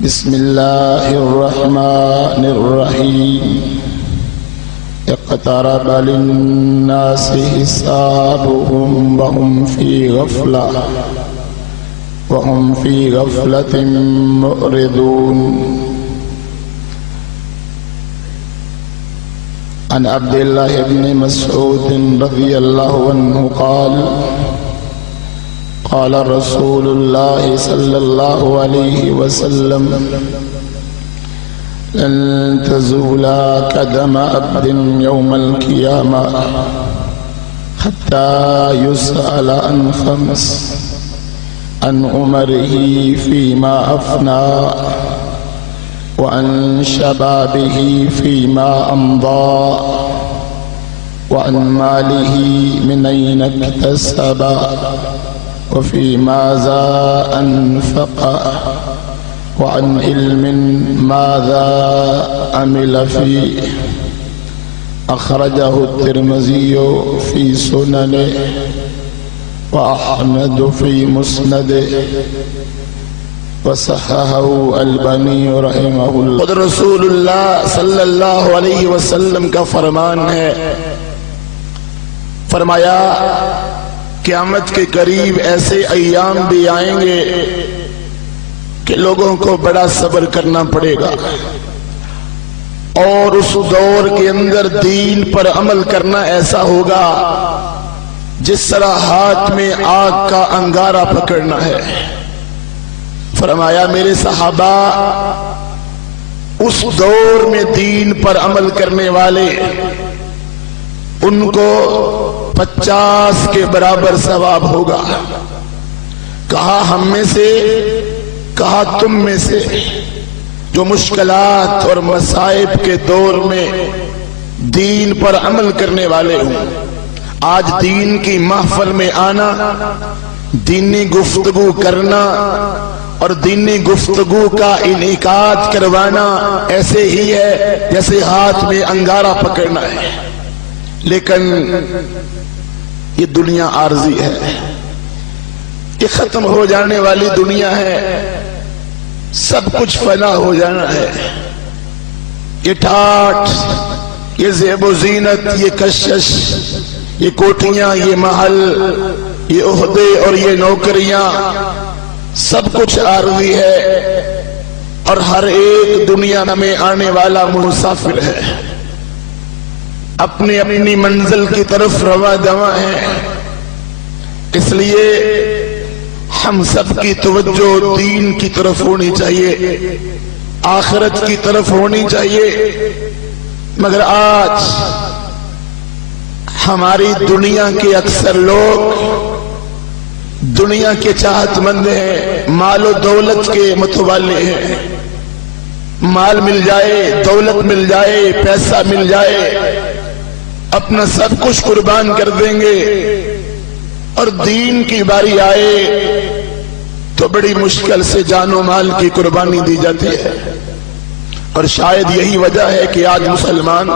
بسم اللہ الرحمن الرحیم اقترب للناس حسابهم وهم في غفلة معرضون عن عبد الله بن مسعود رضي الله عنه قال رسول الله صلى الله عليه وسلم لن تزول قدم عبد يوم القيامة حتى يسأل عن خمس: عن عمره فيما أفنى، وعن شبابه فيما أمضى، وعن ماله من أين اكتسب، وفي ماذا أنفق، وعن علم ماذا عمل فيه. أخرجه الترمذي في سننه وأحمد في مسنده وصححه البانی رحمہ اللہ. خود رسول اللہ صلی اللہ علیہ وسلم کا فرمان ہے، فرمایا قیامت کے قریب ایسے ایام بھی آئیں گے کہ لوگوں کو بڑا صبر کرنا پڑے گا، اور اس دور کے اندر دین پر عمل کرنا ایسا ہوگا جس طرح ہاتھ میں آگ کا انگارہ پکڑنا ہے. فرمایا میرے صحابہ، اس دور میں دین پر عمل کرنے والے ان کو 50 کے برابر ثواب ہوگا. کہا ہم میں سے، کہا تم میں سے، جو مشکلات اور مصائب کے دور میں دین پر عمل کرنے والے ہوں. آج دین کی محفل میں آنا، دینی گفتگو کرنا اور دینی گفتگو کا انعقاد کروانا ایسے ہی ہے جیسے ہاتھ میں انگارہ پکڑنا ہے. لیکن یہ دنیا عارضی ہے، یہ ختم ہو جانے والی دنیا ہے، سب کچھ فنا ہو جانا ہے. یہ ٹھاٹ، یہ زیب و زینت، یہ کشش، یہ کوٹھیاں، یہ محل، یہ عہدے اور یہ نوکریاں، سب کچھ عارضی ہے، اور ہر ایک دنیا میں آنے والا مسافر ہے، اپنی اپنی منزل کی طرف رواں دواں ہے. اس لیے ہم سب کی توجہ دین کی طرف ہونی چاہیے، آخرت کی طرف ہونی چاہیے. مگر آج ہماری دنیا کے اکثر لوگ دنیا کے چاہت مند ہیں، مال و دولت کے متوالے ہیں. مال مل جائے، دولت مل جائے، پیسہ مل جائے، اپنا سب کچھ قربان کر دیں گے، اور دین کی باری آئے تو بڑی مشکل سے جان و مال کی قربانی دی جاتی ہے. اور شاید یہی وجہ ہے کہ آج مسلمان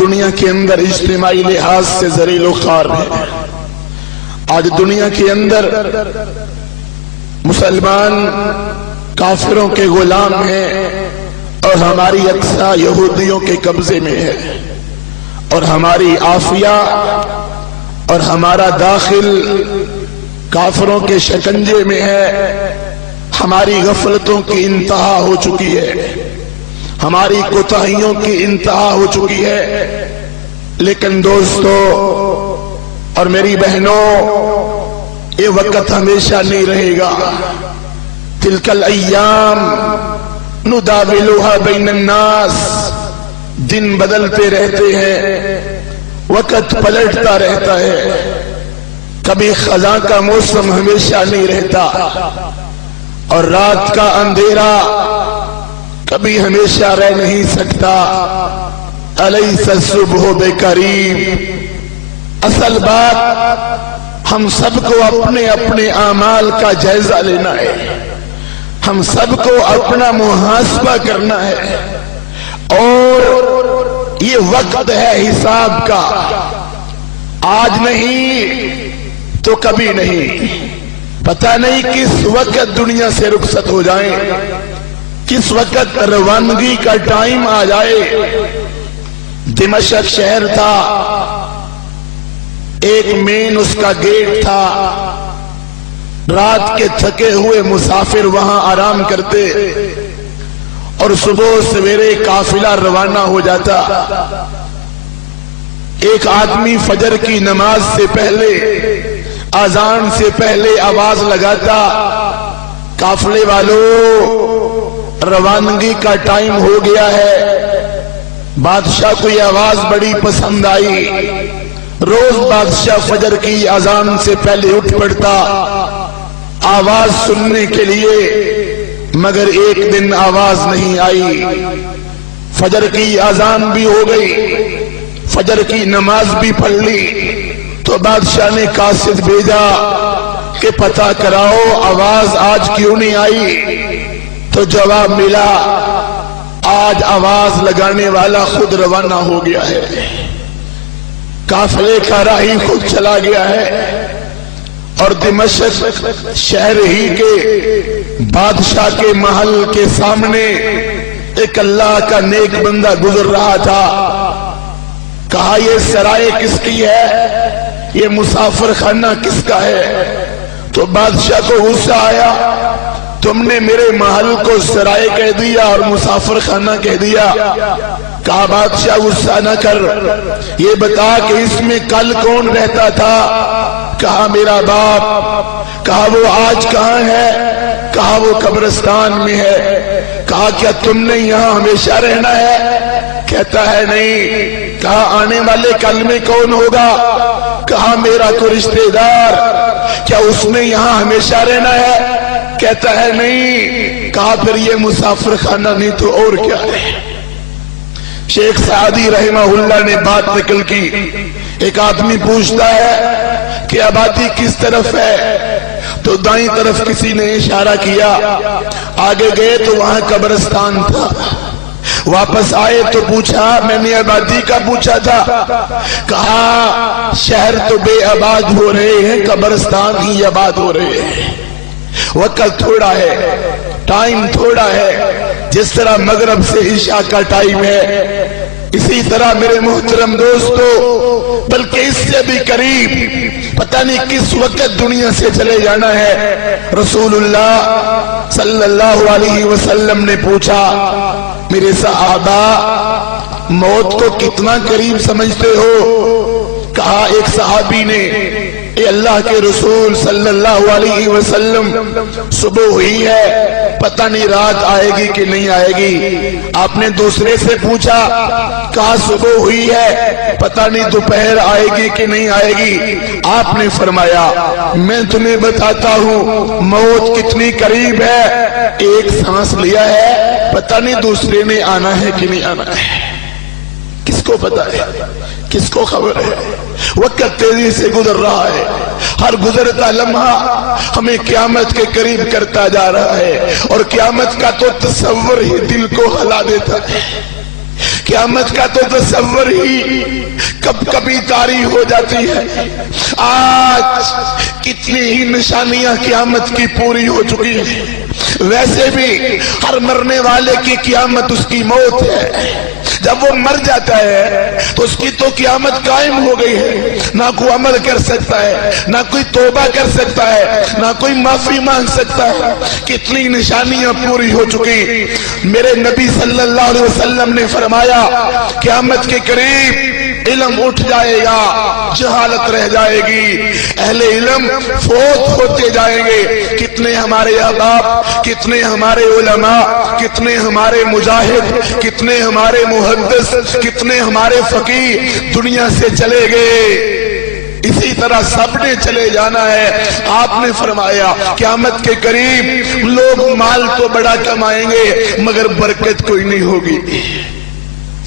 دنیا کے اندر اجتماعی لحاظ سے ذلیل و خوار ہے. آج دنیا کے اندر مسلمان کافروں کے غلام ہیں، اور ہماری اقصا یہودیوں کے قبضے میں ہے، اور ہماری عافیہ اور ہمارا داخل کافروں کے شکنجے میں ہے. ہماری غفلتوں کی انتہا ہو چکی ہے، ہماری کوتاہیوں کی انتہا ہو چکی ہے. لیکن دوستو اور میری بہنوں، یہ وقت ہمیشہ نہیں رہے گا. تلک الایام نداولها بین الناس، دن بدلتے رہتے ہیں، وقت پلٹتا رہتا ہے. کبھی خزاں کا موسم ہمیشہ نہیں رہتا، اور رات کا اندھیرا کبھی ہمیشہ رہ نہیں سکتا. الیس الصبح بقریب. اصل بات ہم سب کو اپنے اپنے اعمال کا جائزہ لینا ہے، ہم سب کو اپنا محاسبہ کرنا ہے، اور یہ وقت ہے حساب کا. آج نہیں تو کبھی نہیں. پتہ نہیں کس وقت دنیا سے رخصت ہو جائیں، کس وقت روانگی کا ٹائم آ جائے۔ دمشق شہر تھا، ایک مین اس کا گیٹ تھا، رات کے تھکے ہوئے مسافر وہاں آرام کرتے اور صبح سویرے قافلہ روانہ ہو جاتا۔ ایک آدمی فجر کی نماز سے پہلے، اذان سے پہلے آواز لگاتا، قافلے والوں روانگی کا ٹائم ہو گیا ہے۔ بادشاہ کو یہ آواز بڑی پسند آئی، روز بادشاہ فجر کی اذان سے پہلے اٹھ پڑتا آواز سننے کے لیے، مگر ایک دن آواز نہیں آئی۔ فجر کی اذان بھی ہو گئی، فجر کی نماز بھی پڑھ لی، تو بادشاہ نے قاصد بھیجا کہ پتہ کراؤ آواز آج کیوں نہیں آئی؟ تو جواب ملا، آج آواز لگانے والا خود روانہ ہو گیا ہے، قافلے کا راہی خود چلا گیا ہے۔ اور دمشق شہر ہی کے بادشاہ کے محل کے سامنے ایک اللہ کا نیک بندہ گزر رہا تھا۔ کہا یہ سرائے کس کی ہے؟ یہ مسافر خانہ کس کا ہے؟ تو بادشاہ کو غصہ آیا، تم نے میرے محل کو سرائے کہہ دیا اور مسافر خانہ کہہ دیا۔ کہا بادشاہ غصہ نہ کر، یہ بتا کہ اس میں کل کون رہتا تھا؟ کہا میرا باپ۔ کہا وہ آج کہاں ہے؟ کہا وہ قبرستان میں ہے۔ کہا کیا تم نے یہاں ہمیشہ رہنا ہے؟ کہتا ہے نہیں۔ کہا آنے والے کل میں کون ہوگا؟ کہا میرا کوئی رشتہ دار، کیا اس نے یہاں ہمیشہ رہنا ہے؟ کہتا ہے نہیں۔ کہا پھر یہ مسافر خانہ نہیں تو اور کیا ہے؟ شیخ سعدی رحمہ اللہ نے بات نقل کی، ایک آدمی پوچھتا ہے کہ آبادی کس طرف ہے؟ تو دائیں طرف کسی نے اشارہ کیا، آگے گئے تو وہاں قبرستان تھا، واپس آئے تو پوچھا، میں نے آبادی کا پوچھا تھا۔ کہا شہر تو بے آباد ہو رہے ہیں، قبرستان ہی آباد ہو رہے ہیں۔ وقت تھوڑا ہے، ٹائم تھوڑا ہے، جس طرح مغرب سے عشاء کا ٹائم ہے، اسی طرح میرے محترم دوستو، بلکہ اس سے بھی قریب پتہ نہیں کس وقت دنیا سے چلے جانا ہے۔ رسول اللہ صلی اللہ علیہ وسلم نے پوچھا، میرے صحابہ موت کو کتنا قریب سمجھتے ہو؟ کہا ایک صحابی نے، اے اللہ کے رسول صلی اللہ علیہ وسلم، صبح ہوئی ہے، پتہ نہیں رات آئے گی کہ نہیں آئے گی۔ آپ نے دوسرے سے پوچھا، کہا صبح ہوئی ہے، پتہ نہیں دوپہر آئے گی کہ نہیں آئے گی۔ آپ نے فرمایا میں تمہیں بتاتا ہوں موت کتنی قریب ہے، ایک سانس لیا ہے، پتہ نہیں دوسرے نے آنا ہے کہ نہیں آنا ہے۔ کس کو پتا ہے؟ کس کو خبر ہے؟ وقت تیزی سے گزر رہا ہے، ہر گزرتا لمحہ ہمیں قیامت کے قریب کرتا جا رہا ہے، اور قیامت کا تو تصور ہی دل کو ہلا دیتا ہے۔ قیامت کا تو تصور ہی کب کبھی طاری ہو جاتی ہے۔ آج کتنی ہی نشانیاں قیامت کی پوری ہو چکی ہیں، ویسے بھی ہر مرنے والے کی قیامت اس کی موت ہے۔ جب وہ مر جاتا ہے تو اس کی تو قیامت قائم ہو گئی ہے، نہ کوئی عمل کر سکتا ہے، نہ کوئی توبہ کر سکتا ہے، نہ کوئی معافی مانگ سکتا ہے۔ کتنی نشانیاں پوری ہو چکی۔ میرے نبی صلی اللہ علیہ وسلم نے فرمایا قیامت کے قریب علم اٹھ جائے گا، جہالت رہ جائے گی، اہل علم فوت ہوتے جائیں گے۔ کتنے ہمارے احباب، کتنے ہمارے علماء، کتنے ہمارے مجاہد، کتنے ہمارے محدث، کتنے ہمارے فقیہ دنیا سے چلے گئے۔ اسی طرح سب نے چلے جانا ہے۔ آپ نے فرمایا قیامت کے قریب لوگ مال تو بڑا کمائیں گے مگر برکت کوئی نہیں ہوگی۔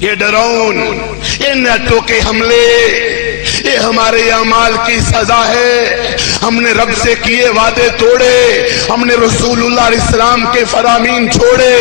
یہ ڈرون، یہ نیٹوں کے حملے، یہ ہمارے اعمال کی سزا ہے۔ ہم نے رب سے کیے وعدے توڑے، ہم نے رسول اللہ علیہ السلام کے فرامین چھوڑے۔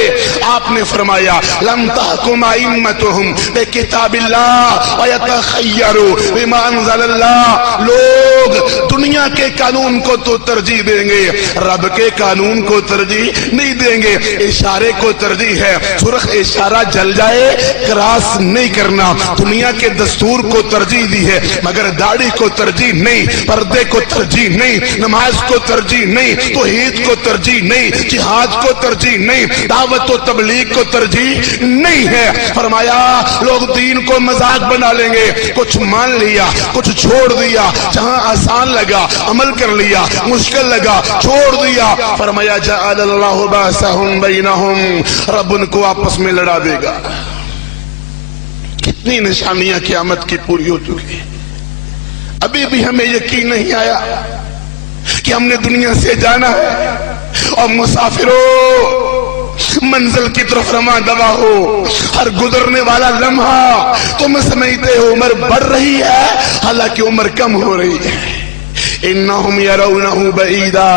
آپ نے فرمایا لم تحکم ائمتہم بکتاب اللہ ویتخیروا بما انزل اللہ۔ لوگ دنیا کے قانون کو تو ترجیح دیں گے، رب کے قانون کو ترجیح نہیں دیں گے۔ اشارے کو ترجیح ہے، سرخ اشارہ جل جائے کراس نہیں کرنا۔ دنیا کے دستور کو ترجیح دی ہے مگر داڑھی کو ترجیح نہیں، پردے کو ترجیح نہیں، نماز کو ترجیح نہیں، توحید کو ترجیح نہیں، جہاد کو ترجیح نہیں، دعوت و تبلیغ کو ترجیح نہیں ہے۔ فرمایا لوگ دین کو مذاق بنا لیں گے، کچھ مان لیا کچھ چھوڑ دیا، جہاں آسان لگا عمل کر لیا، مشکل لگا چھوڑ دیا۔ فرمایا جعل اللہ باسہم بینہم، رب ان کو آپس میں لڑا دے گا۔ کتنی نشانیاں قیامت کی پوری ہو چکی ہیں، ابھی بھی ہمیں یقین نہیں آیا کہ ہم نے دنیا سے جانا ہے۔ اور مسافروں، منزل کی طرف رواں دوا ہو، ہر گزرنے والا لمحہ تم سمجھتے ہو عمر بڑھ رہی ہے، حالانکہ عمر کم ہو رہی ہے۔ انہم یرونہ بعیدا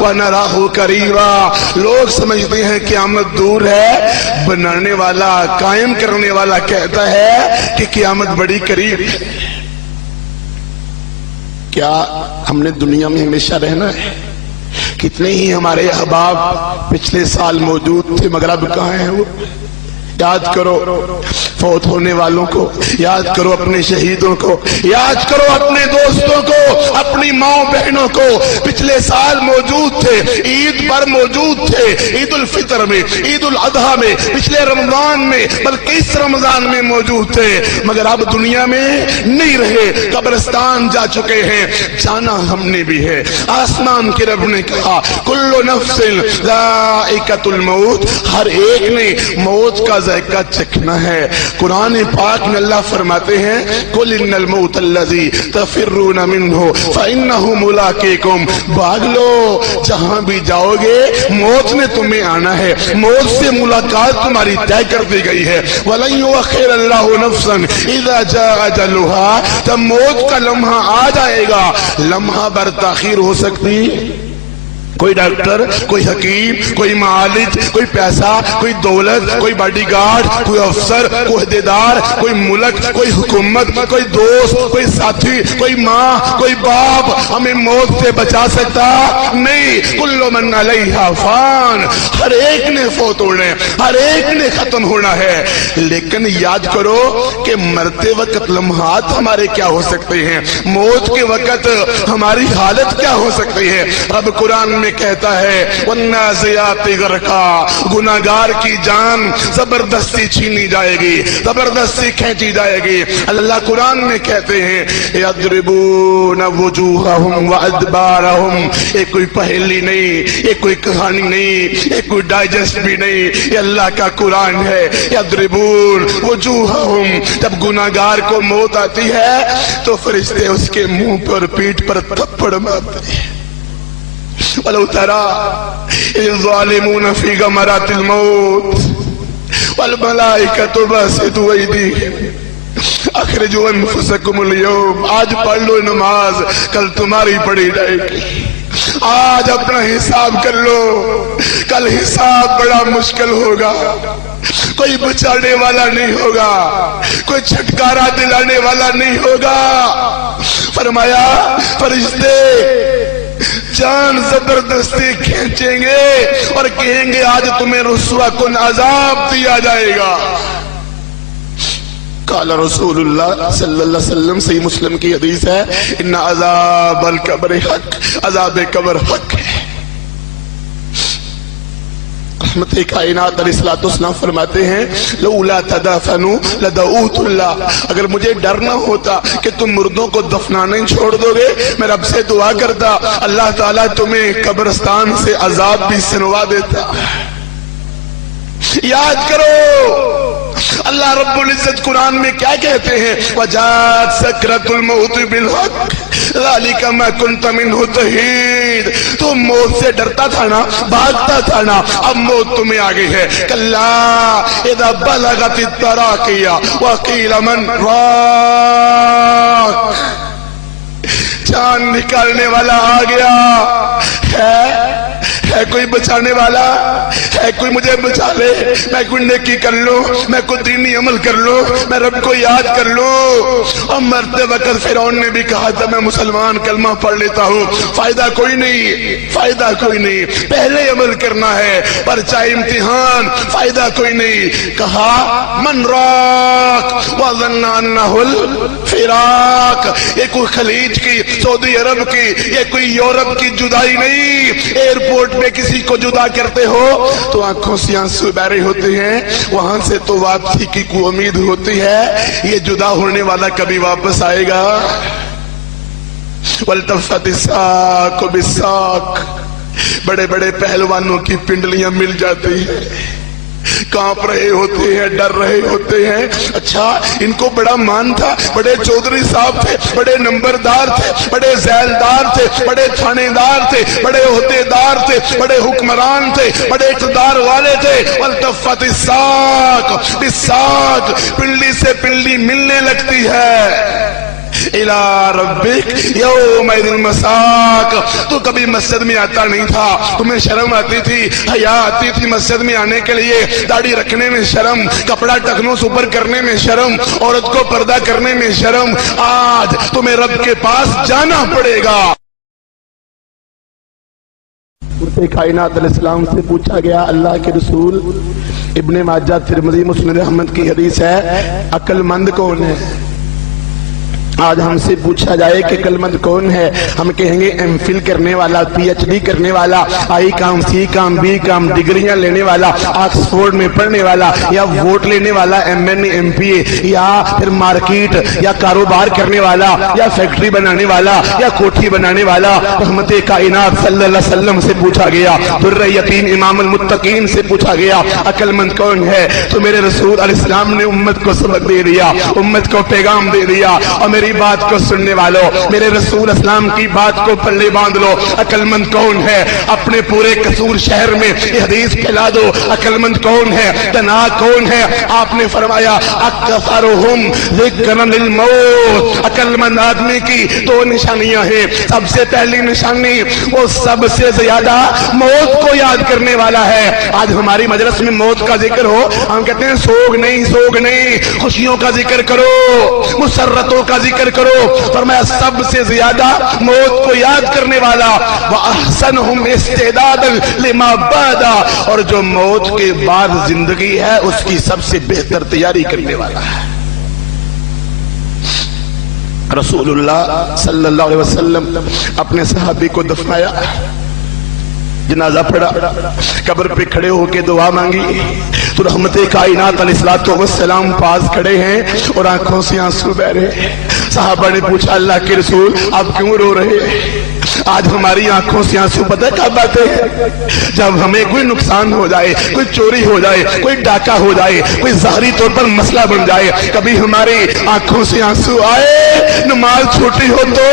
ونراہ قریبا، لوگ سمجھتے ہیں قیامت دور ہے، بنانے والا قائم کرنے والا کہتا ہے کہ قیامت بڑی قریب ہے۔ کیا ہم نے دنیا میں ہمیشہ رہنا ہے؟ کتنے ہی ہمارے احباب پچھلے سال موجود تھے مگر اب کہاں ہیں وہ؟ یاد کرو فوت ہونے والوں کو، یاد کرو اپنے شہیدوں کو، یاد کرو اپنے دوستوں کو، اپنی ماں بہنوں کو۔ پچھلے سال موجود تھے، عید پر موجود تھے، عید الفطر میں، عید الاضحیٰ میں، پچھلے رمضان میں، بلکہ اس رمضان میں موجود تھے مگر اب دنیا میں نہیں رہے، قبرستان جا چکے ہیں۔ جانا ہم نے بھی ہے، آسمان کے رب نے کہا کل نفس ذائقۃ الموت، ہر ایک نے موت کا ذائقہ چکھنا ہے۔ قرآن پاک میں اللہ فرماتے ہیں قل ان الموت الذی تفرون منہ فانہ ملاقیکم، بھاگ لو جہاں بھی جاؤ گے موت نے تمہیں آنا ہے، موت سے ملاقات تمہاری طے کر دی گئی ہے۔ ولن یؤخر اللہ نفسا اذا جاء اجلها، جب موت کا لمحہ آ جائے گا لمحہ بر تاخیر ہو سکتی۔ کوئی ڈاکٹر، کوئی حکیم، کوئی معالج، کوئی پیسہ، کوئی دولت، کوئی باڈی گارڈ، کوئی افسر، کوئی عہدیدار، کوئی ملک، کوئی حکومت، کوئی دوست، کوئی ساتھی، کوئی ماں، کوئی باپ ہمیں موت سے بچا سکتا نہیں۔ کل من علیہا فان، ہر ایک نے فوت ہونا ہے، ہر ایک نے ختم ہونا ہے۔ لیکن یاد کرو کہ مرتے وقت لمحات ہمارے کیا ہو سکتے ہیں، موت کے وقت ہماری حالت کیا ہو سکتی ہے۔ رب قرآن میں کہتا ہے والنازعات غرقا، گناہگار کی جان زبردستی چھینی جائے گی، زبردستی کھینچی جائے گی۔ اللہ قرآن میں کہتے ہیں یضربون وجوہہم وادبارہم، یہ کوئی پہلی نہیں، یہ کوئی کہانی نہیں، یہ کوئی ڈائجسٹ بھی نہیں، یہ اللہ کا قرآن ہے۔ یضربون وجوہہم، جب گناہگار کو موت آتی ہے تو فرشتے اس کے منہ پر پیٹھ پر تھپڑ مارتے ہیں۔ وَلَوْ تَرَى إِذِ الظَّالِمُونَ فِي غَمَرَاتِ الْمَوْتِ وَالْمَلَائِكَةُ بَاسِطُو أَيْدِيهِمْ أَخْرِجُوا أَنفُسَكُمُ الْيَوْمَ، آج پڑھ لو نماز کل تمہاری پڑھی جائے گی۔ آج اپنا حساب کر لو کل حساب بڑا مشکل ہوگا، کوئی بچانے والا نہیں ہوگا، کوئی چھٹکارا دلانے والا نہیں ہوگا۔ فرمایا فرشتے جان زبردستی کھینچیں گے اور کہیں گے آج تمہیں رسوا کن عذاب دیا جائے گا۔ قال رسول اللہ صلی اللہ علیہ وسلم، صحیح مسلم کی حدیث ہے ان عذاب القبر حق، عذاب قبر حق ہے۔ رحمت کائنات علیہ السلام فرماتے ہیں لولا تدافنوا لدعوت اللہ، اگر مجھے ڈر نہ ہوتا کہ تم مردوں کو دفنانا ہی چھوڑ دو گے میں رب سے دعا کرتا اللہ تعالیٰ تمہیں قبرستان سے عذاب بھی سنوا دیتا۔ یاد کرو اللہ رب العزت قرآن میں کیا کہتے ہیں؟ وَجَاءَتْ سَكْرَةُ الْمَوْتِ بِالْحَقِّ ذَلِكَ مَا كُنْتَ مِنْهُ تَحِيدُ. تو موت سے ڈرتا تھا نا، بھاگتا تھا نا، اب موت تمہیں آ گئی ہے. کَلَّا اِذَا بَلَغَتِ التَّرَاقِيَ وَقِيلَ مَنْ رَاقٍ. جان نکالنے والا آ گیا. ہے کوئی بچانے والا؟ ہے کوئی مجھے بچا لے؟ میں کوئی نیکی کر لوں، میں کوئی دینی عمل کر لوں، میں رب کو یاد کر لوں. اور مرتے وقت فرعون نے بھی کہا تھا میں مسلمان کلمہ پڑھ لیتا ہوں. فائدہ کوئی نہیں، فائدہ کوئی نہیں. پہلے عمل کرنا ہے، پرچہ امتحان، فائدہ کوئی نہیں. کہا من راق وظن انہ الفراق. یہ کوئی خلیج کی، سعودی عرب کی، یہ کوئی یورپ کی جدائی نہیں. ایئرپورٹ میں کسی کو جدا کرتے ہو تو آنکھوں سے آنسو بہ رہے ہوتے ہیں، وہاں سے تو واپسی کی کوئی امید ہوتی ہے. یہ جدا ہونے والا کبھی واپس آئے گا؟ والتفت الساق بالساق. بڑے بڑے پہلوانوں کی پنڈلیاں مل جاتی ہیں، کانپ رہے ہوتے ہیں، ڈر رہے ہوتے ہیں. اچھا ان کو بڑا مان تھا، بڑے چودھری صاحب تھے، بڑے نمبردار تھے، بڑے ذیلدار تھے، بڑے تھانے دار تھے، بڑے عہدیدار تھے، بڑے حکمران تھے، بڑے اقتدار والے تھے. والتفت الساق بالساق. پنڈلی سے پنڈلی ملنے لگتی ہے. الى ربک یومئذ المساق. تو کبھی مسجد میں آتا نہیں تھا، تمہیں شرم آتی تھی، حیا آتی تھی مسجد میں آنے کے لیے. داڑھی رکھنے میں شرم، کپڑا ٹکنوں سے اوپر کرنے میں شرم، عورت کو پردہ کرنے میں شرم. آج تمہیں رب کے پاس جانا پڑے گا. کائنات علیہ السلام سے پوچھا گیا اللہ کے رسول، ابن ماجہ ترمذی مسند احمد کی حدیث ہے، عقل مند کون ہے؟ آج ہم سے پوچھا جائے کہ عقل مند کون ہے، ہم کہیں گے ایم فل کرنے والا، پی ایچ ڈی کرنے والا، آئی کام، سی کام، بی کام، ڈگریاں لینے والا، آکسفورڈ میں پڑھنے والا، یا ووٹ لینے والا، ایم این ایم پی اے، یا پھر مارکیٹ یا کاروبار کرنے والا، یا فیکٹری بنانے والا، یا کوٹھی بنانے والا. رحمت کائنات صلی اللہ علیہ وسلم سے پوچھا گیا، در یتیم امام المتقین سے پوچھا گیا عقل مند کون ہے؟ تو میرے رسول علیہ السلام نے امت کو سبق دے دیا، امت کو پیغام دے دیا. اور میری بات کو سننے والوں، میرے رسول اسلام کی بات کو پلے باندھ لو. عقل مند کون ہے؟ اپنے پورے قصور شہر میں یہ حدیث پھیلا دو. عقل مند کون ہے؟ دنا کون ہے؟ آپ نے فرمایا اکثرہم ذکرا للموت. عقل مند آدمی کی دو نشانیاں ہیں. سب سے پہلی نشانی، وہ سب سے زیادہ موت کو یاد کرنے والا ہے. آج ہماری مجلس میں موت کا ذکر ہو، ہم کہتے ہیں سوگ نہیں، سوگ نہیں، خوشیوں کا ذکر کرو، مسرتوں کا ذکر کرو. فرمایا سب سے زیادہ موت کو یاد کرنے والا. وَأَحْسَنُهُمْ اسْتِعْدَادًا لِمَا بَعْدَ. اور جو موت کے بعد زندگی ہے اس کی سب سے بہتر تیاری کرنے والا ہے. رسول اللہ صلی اللہ علیہ وسلم اپنے صحابی کو دفنایا، جنازہ پڑھا، قبر پہ کھڑے ہو کے دعا مانگی تو رحمت کائنات علیہ السلام پاس کھڑے ہیں اور آنکھوں سے آنسو بہ رہے. صحابہ نے پوچھا اللہ کے رسول آپ کیوں رو رہے؟ آج ہماری آنکھوں سے آنسو پتہ کب آتے ہیں؟ جب ہمیں کوئی نقصان ہو جائے، کوئی چوری ہو جائے، کوئی ڈاکہ ہو جائے، کوئی ظاہری طور پر مسئلہ بن جائے. کبھی ہماری آنکھوں سے آنسو آئے، نماز چھوٹی ہو تو،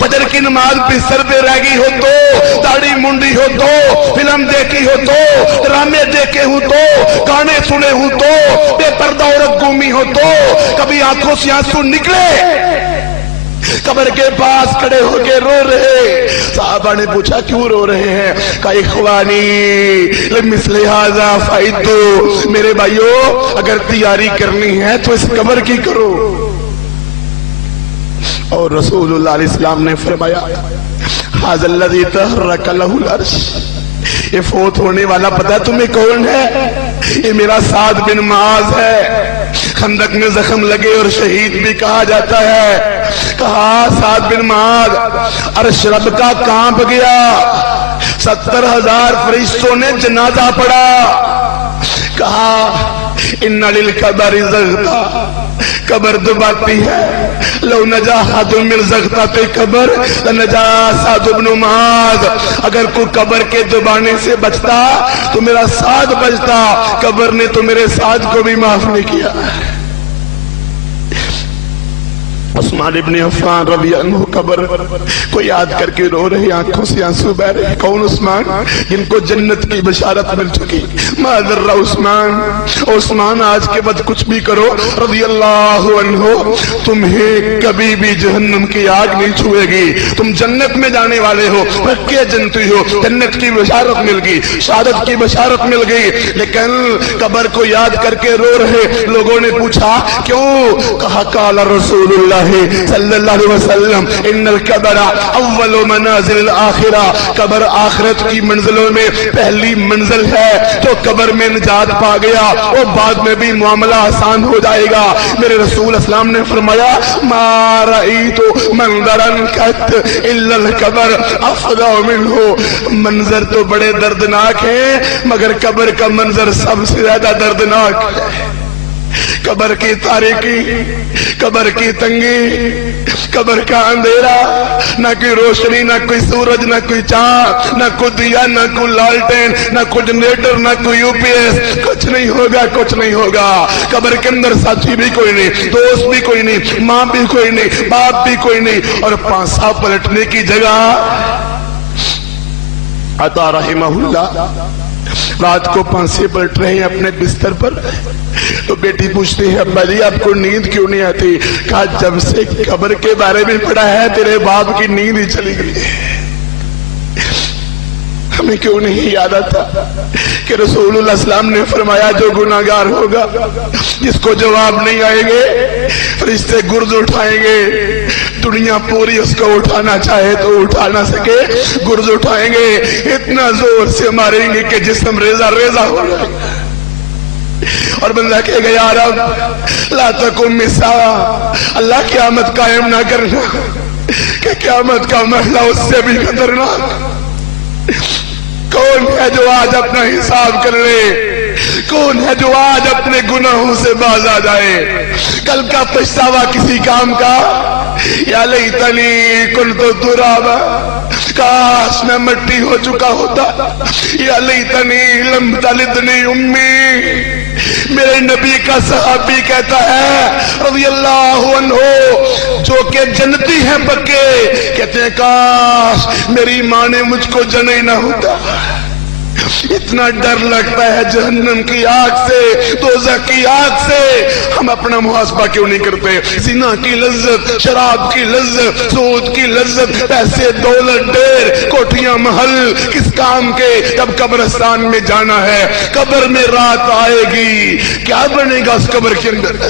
فجر کی نماز بستر پہ رہ گئی ہو تو، داڑھی منڈی ہو تو، فلم دیکھی ہو تو، ڈرامے دیکھے ہو تو، گانے سنے ہو تو، بے پردہ عورت گھومی ہو تو، کبھی آنکھوں سے آنسو نکلے؟ قبر کے پاس کھڑے ہو کے رو رہے. صحابہ نے پوچھا کیوں رو رہے ہیں؟ کہا اخوانی لمثل ھذا فعدوا. میرے بھائیو اگر تیاری کرنی ہے تو اس قبر کی کرو. اور رسول اللہ علیہ السلام نے فرمایا ھذا الذی تحرک لہ العرش. یہ فوت ہونے والا پتہ تمہیں کون ہے؟ یہ میرا سعد بن معاذ ہے. خندق میں زخم لگے اور شہید بھی کہا جاتا ہے. کہا سعد بن معاذ عرش رب کا کانپ گیا، 70,000 فرشتوں نے جنازہ پڑھا. کہا ان للقبر زغطا قبر دباتی ہے. لو نجا احد من زغطۃ قبر لنجا سعد بن معاذ. اگر کوئی قبر کے دبانے سے بچتا تو میرا سعد بچتا. قبر نے تو میرے سعد کو بھی معاف نہیں کیا. عثمان ابن عفان رضی اللہ عنہ قبر کو یاد کر کے رو رہے, آنکھوں سے آنسو بہ رہے. کون؟ عثمان, جن کو جنت کی بشارت مل چکی. ما ذر عثمان, عثمان آج کے بعد کچھ بھی کرو رضی اللہ عنہ, تمہیں کبھی بھی جہنم کی آگ نہیں چھوئے گی. تم جنت میں جانے والے ہو, پکے جنتی ہو. جنت کی بشارت مل گئی, شہادت کی بشارت مل گئی. لیکن قبر کو یاد کر کے رو رہے. لوگوں نے پوچھا کیوں؟ کہا قال رسول اللہ صلی اللہ علیہ وسلم ان القبر اول منازل الاخرہ. قبر آخرت کی منزلوں میں پہلی منزل ہے. تو قبر میں نجات پا گیا اور بعد میں بھی معاملہ آسان ہو جائے گا. میرے رسول اسلام نے فرمایا ما رأیت منظرا قط الا القبر افظع منہ. منظر تو بڑے دردناک ہیں مگر قبر کا منظر سب سے زیادہ دردناک ہے. قبر کی تاریکی, قبر کی تنگی, قبر کا اندھیرا, نہ کوئی روشنی, نہ کوئی سورج, نہ کوئی چاند, نہ کوئی دیا, نہ کوئی لالٹین, نہ کوئی جنریٹر, نہ کوئی یو پی ایس. کچھ نہیں ہوگا, کچھ نہیں ہوگا. قبر کے اندر ساتھی بھی کوئی نہیں, دوست بھی کوئی نہیں, ماں بھی کوئی نہیں, باپ بھی کوئی نہیں, اور پانسا پلٹنے کی جگہ. عطا رحمہ اللہ رات کو پانسے پلٹ رہے ہیں اپنے بستر پر. تو بیٹی پوچھتی ہے ابا جی آپ کو نیند کیوں نہیں آتی؟ کہا جب سے قبر کے بارے میں پڑھا ہے تیرے باپ کی نیند ہی چلی گئی. ہمیں کیوں نہیں یاد آتا کہ رسول اللہ السلام نے فرمایا جو گناہگار ہوگا جس کو جواب نہیں آئیں گے فرشتے گرز اٹھائیں گے. دنیا پوری اس کو اٹھانا چاہے تو اٹھا نہ سکے, گرز اٹھائیں گے, اتنا زور سے ماریں گے کہ جسم ریزہ ریزہ ہو جائے. اور بندہ کہے گا یا رب لا تقم الساعہ, اللہ قیامت قائم نہ کرنا, کہ قیامت کا مرحلہ اس سے بھی خطرناک. کون ہے جو آج اپنا حساب کر لے؟ کون ہے جو آج اپنے گناہوں سے باز آ جائے؟ کل کا پچھتاوا کسی کام کا. یا لیتنی کنت ترابا, کاش میں مٹی ہو چکا ہوتا. یا لیتنی لم تلدنی امی. میرے نبی کا صحابی کہتا ہے رضی اللہ عنہ جو کہ جنتی ہیں پکے, کہتے ہیں کاش میری ماں نے مجھ کو جنے نہ ہوتا. اتنا ڈر لگتا ہے جہنم کی آگ سے, دوزخ کی آگ سے. ہم اپنا محاسبہ کیوں نہیں کرتے؟ زنا کی لذت, شراب کی لذت, سود کی لذت, پیسے دولت ڈیر, کوٹھیاں محل کس کام کے؟ جب قبرستان میں جانا ہے, قبر میں رات آئے گی, کیا بنے گا اس قبر کے اندر؟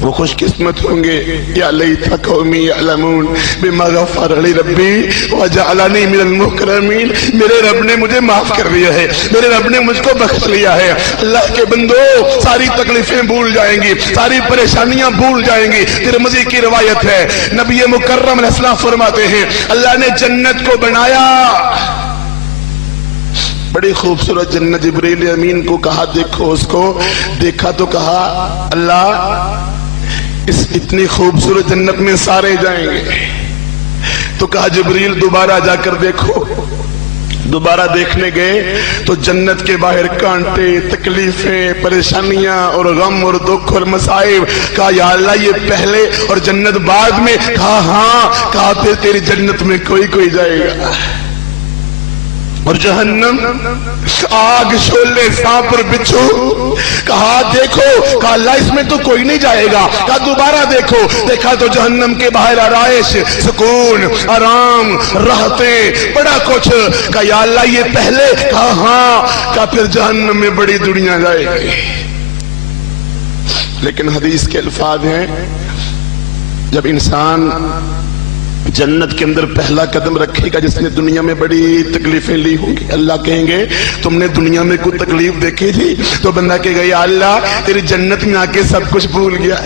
وہ خوش قسمت ہوں گے یا لیت قومی یعلمون بما غفر لی ربی وجعلنی من المکرمین. میرے رب نے مجھے معاف کر دیا ہے, میرے رب نے مجھ کو بخش لیا ہے. اللہ کے بندو ساری تکلیفیں بھول جائیں گی, ساری پریشانیاں بھول جائیں گی. ترمذی کی روایت ہے نبی مکرم علیہ السلام فرماتے ہیں اللہ نے جنت کو بنایا, بڑی خوبصورت جنت. جبریل امین کو کہا دیکھو اس کو, دیکھا تو کہا اللہ اس اتنی خوبصورت جنت میں سارے جائیں گے. تو کہا جبریل دوبارہ جا کر دیکھو. دوبارہ دیکھنے گئے تو جنت کے باہر کانٹے, تکلیفیں, پریشانیاں اور غم اور دکھ اور مصائب. کہا یا اللہ یہ پہلے اور جنت بعد میں؟ کہا ہاں. کہا پھر تیری جنت میں کوئی کوئی جائے گا. اور جہنم آگ شولے سانپ اور بچھو. کہا دیکھو, کہا اللہ اس میں تو کوئی نہیں جائے گا. کہا دوبارہ دیکھو. دیکھا تو جہنم کے باہر آرائش, سکون, آرام, راحتیں, بڑا کچھ. کہا یا اللہ یہ پہلے؟ کہا ہاں. کہا پھر جہنم میں بڑی دنیا جائے گی. لیکن حدیث کے الفاظ ہیں جب انسان جنت کے اندر پہلا قدم رکھے گا جس نے دنیا میں بڑی تکلیفیں لی ہوں گی, اللہ کہیں گے تم نے دنیا میں کوئی تکلیف دیکھی تھی؟ تو بندہ کہے گا یا اللہ تیری جنت میں آ کے سب کچھ بھول گیا.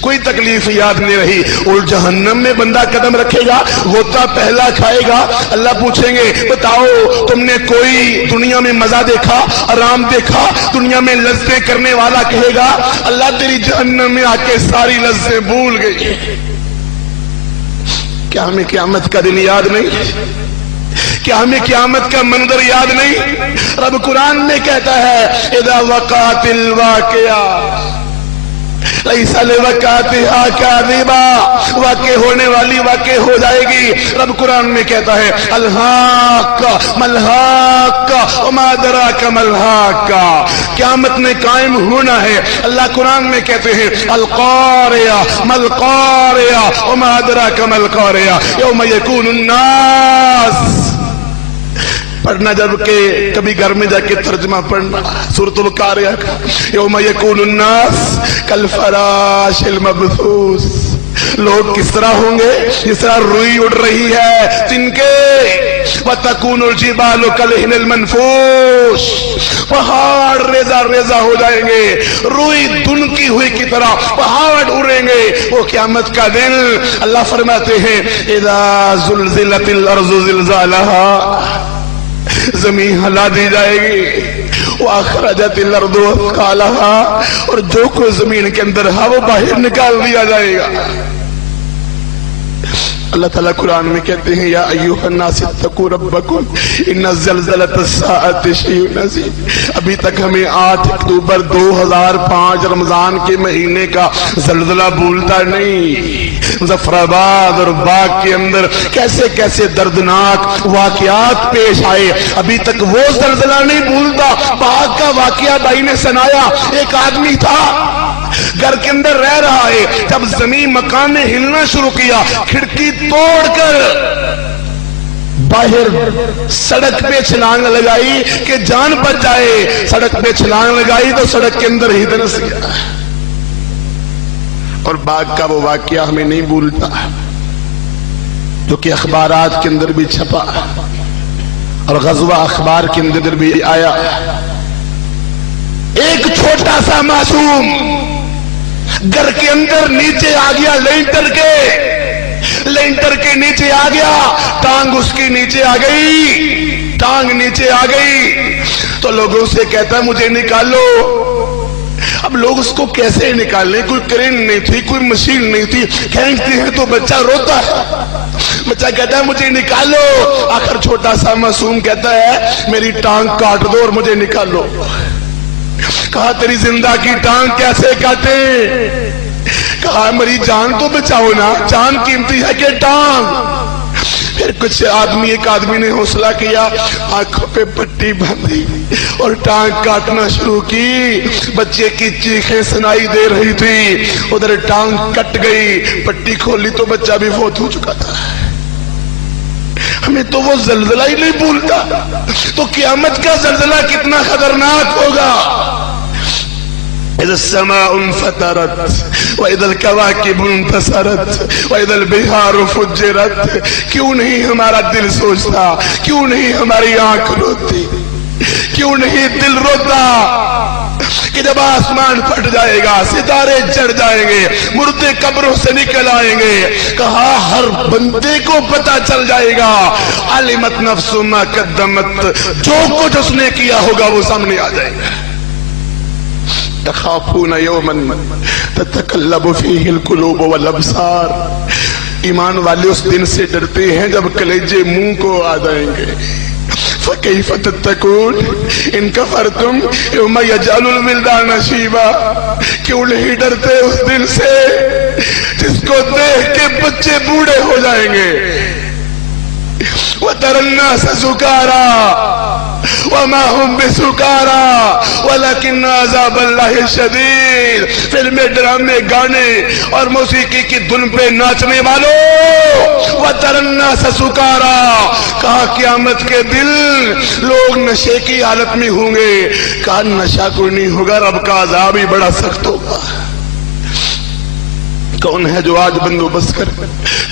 کوئی تکلیف یاد نہیں رہی. اور جہنم میں بندہ قدم رکھے گا, غوطہ پہلا کھائے گا, اللہ پوچھیں گے بتاؤ تم نے کوئی دنیا میں مزہ دیکھا, آرام دیکھا, دنیا میں لذتیں کرنے والا کہے گا اللہ تیری جہنم میں آ کے ساری لذتیں بھول گئی. کیا ہمیں قیامت کا دن یاد نہیں؟ کیا ہمیں قیامت کا منظر یاد نہیں؟ رب قرآن میں کہتا ہے اذا وقعت الواقعہ لیس لوقعتها کاذبہ, واقع ہونے والی واقع ہو جائے گی. رب قرآن میں کہتا ہے الحاقہ ملحاقہ وما ادراک ملحاقہ, قیامت نے قائم ہونا ہے. اللہ قرآن میں کہتے ہیں القاریہ ملقاریہ وما ادراک ملقاریہ یوم یکون الناس. پڑھنا جب کہ کبھی گھر میں جا کے ترجمہ پڑھنا سورۃ القاریہ کا, یوم یکون الناس کالفراش المبثوث. لوگ کس طرح ہوں گے جس طرح روئی اڑ رہی ہے تن کے. وَتَكُونُ الْجِبَالُ كَالْعِهْنِ الْمَنْفُوشِ, پہاڑ ریزہ ریزہ ہو جائیں گے, روئی دھنکی ہوئی کی طرح پہاڑ اڑیں گے. وہ قیامت کا دن. اللہ فرماتے ہیں اِذَا زُلْزِلَتِ الْأَرْضُ زِلْزَالَهَا, زمین ہلا دی جائے گی. وَأَخْرَجَتِ الْأَرْضُ أَثْقَالَهَا, اور جو کوئی زمین کے اندر ہے وہ باہر نکال دیا جائے گا. اللہ تعالیٰ قرآن میں کہتے ہیں یا ایھا الناس اتقوا ربکم ان زلزلۃ الساعۃ شیء عظیم. ابھی تک ہمیں 8 اکتوبر 2005 رمضان کے مہینے کا زلزلہ بھولتا نہیں. مظفر آباد اور باغ کے اندر کیسے کیسے دردناک واقعات پیش آئے, ابھی تک وہ زلزلہ نہیں بھولتا. باغ کا واقعہ بھائی نے سنایا, ایک آدمی تھا گھر کے اندر رہ رہا ہے, جب زمین مکان نے ہلنا شروع کیا کھڑکی توڑ کر باہر سڑک پہ چھلانگ لگائی کہ جان بچ جائے. سڑک پہ چھلانگ لگائی تو سڑک کے اندر ہی دھنس گیا. اور باغ کا وہ واقعہ ہمیں نہیں بھولتا جو کہ اخبارات کے اندر بھی چھپا اور غزوہ اخبار کے اندر بھی آیا. ایک چھوٹا سا معصوم گھر کے اندر نیچے آ گیا, لینٹر کے نیچے آ گیا, ٹانگ اس کی نیچے آ گئی, ٹانگ نیچے آ گئی تو لوگوں سے کہتا مجھے نکالو. اب لوگ اس کو کیسے نکالیں, کوئی کرین نہیں تھی, کوئی مشین نہیں تھی, کھینچتے ہیں تو بچہ روتا ہے. بچہ کہتا ہے مجھے نکالو. آخر چھوٹا سا معصوم کہتا ہے میری ٹانگ کاٹ دو اور مجھے نکالو. کہا تیری زندہ کی ٹانگ کیسے کاٹے؟ کہا میری جان تو بچاؤ نا, جان قیمتی ہے کہ ٹانگ. پھر کچھ ایک آدمی نے حوصلہ کیا, آنکھوں پہ پٹی باندھی اور ٹانگ کاٹنا شروع کی. بچے کی چیخیں سنائی دے رہی تھی, ادھر ٹانگ کٹ گئی, پٹی کھولی تو بچہ بھی فوت ہو چکا تھا. ہمیں تو وہ زلزلہ ہی نہیں بھولتا, تو قیامت کا زلزلہ کتنا خطرناک ہوگا. اذا السماء انفطرت واذا الكواكب انتصرت واذا البحار فجرت. کیوں نہیں ہمارا دل سوچتا, کیوں نہیں ہماری آنکھ روتی, کیوں نہیں دل روتا کہ جب آسمان پھٹ جائے گا, ستارے چڑھ جائیں گے, مردے قبروں سے نکل آئیں گے. کہا ہر بندے کو پتہ چل جائے گا علمت نفس ما قدمت, جو کچھ اس نے کیا ہوگا وہ سامنے آ جائے گا. تخافون یوما تتقلب فیہ القلوب والابصار. ایمان والے اس دن سے ڈرتے ہیں جب کلیجے منہ کو آ جائیں گے. فَكَيْفَ تَتَّقُونَ إِن كَفَرْتُمْ يَوْمَ يَجْعَلُ الْوِلْدَانَ شِيبًا. کیوں نہیں ڈرتے اس دن سے جس کو دیکھ کے بچے بوڑھے ہو جائیں گے. وَتَرَى النَّاسَ سُكَارَى وَمَا هُمْ بِسُكَارَى وَلَكِنَّ عَذَابَ اللَّهِ شَدِيدٌ. فلمیں, ڈرامے, گانے اور موسیقی کی دھن پہ ناچنے والوں, وَتَرَى النَّاسَ سُكَارَى. کہا قیامت کے دل لوگ نشے کی حالت میں ہوں گے. کہا نشہ کوئی نہیں ہوگا, رب کا عذاب ہی بڑا سخت ہوگا. کون ہے جو آج بندوبست کرے,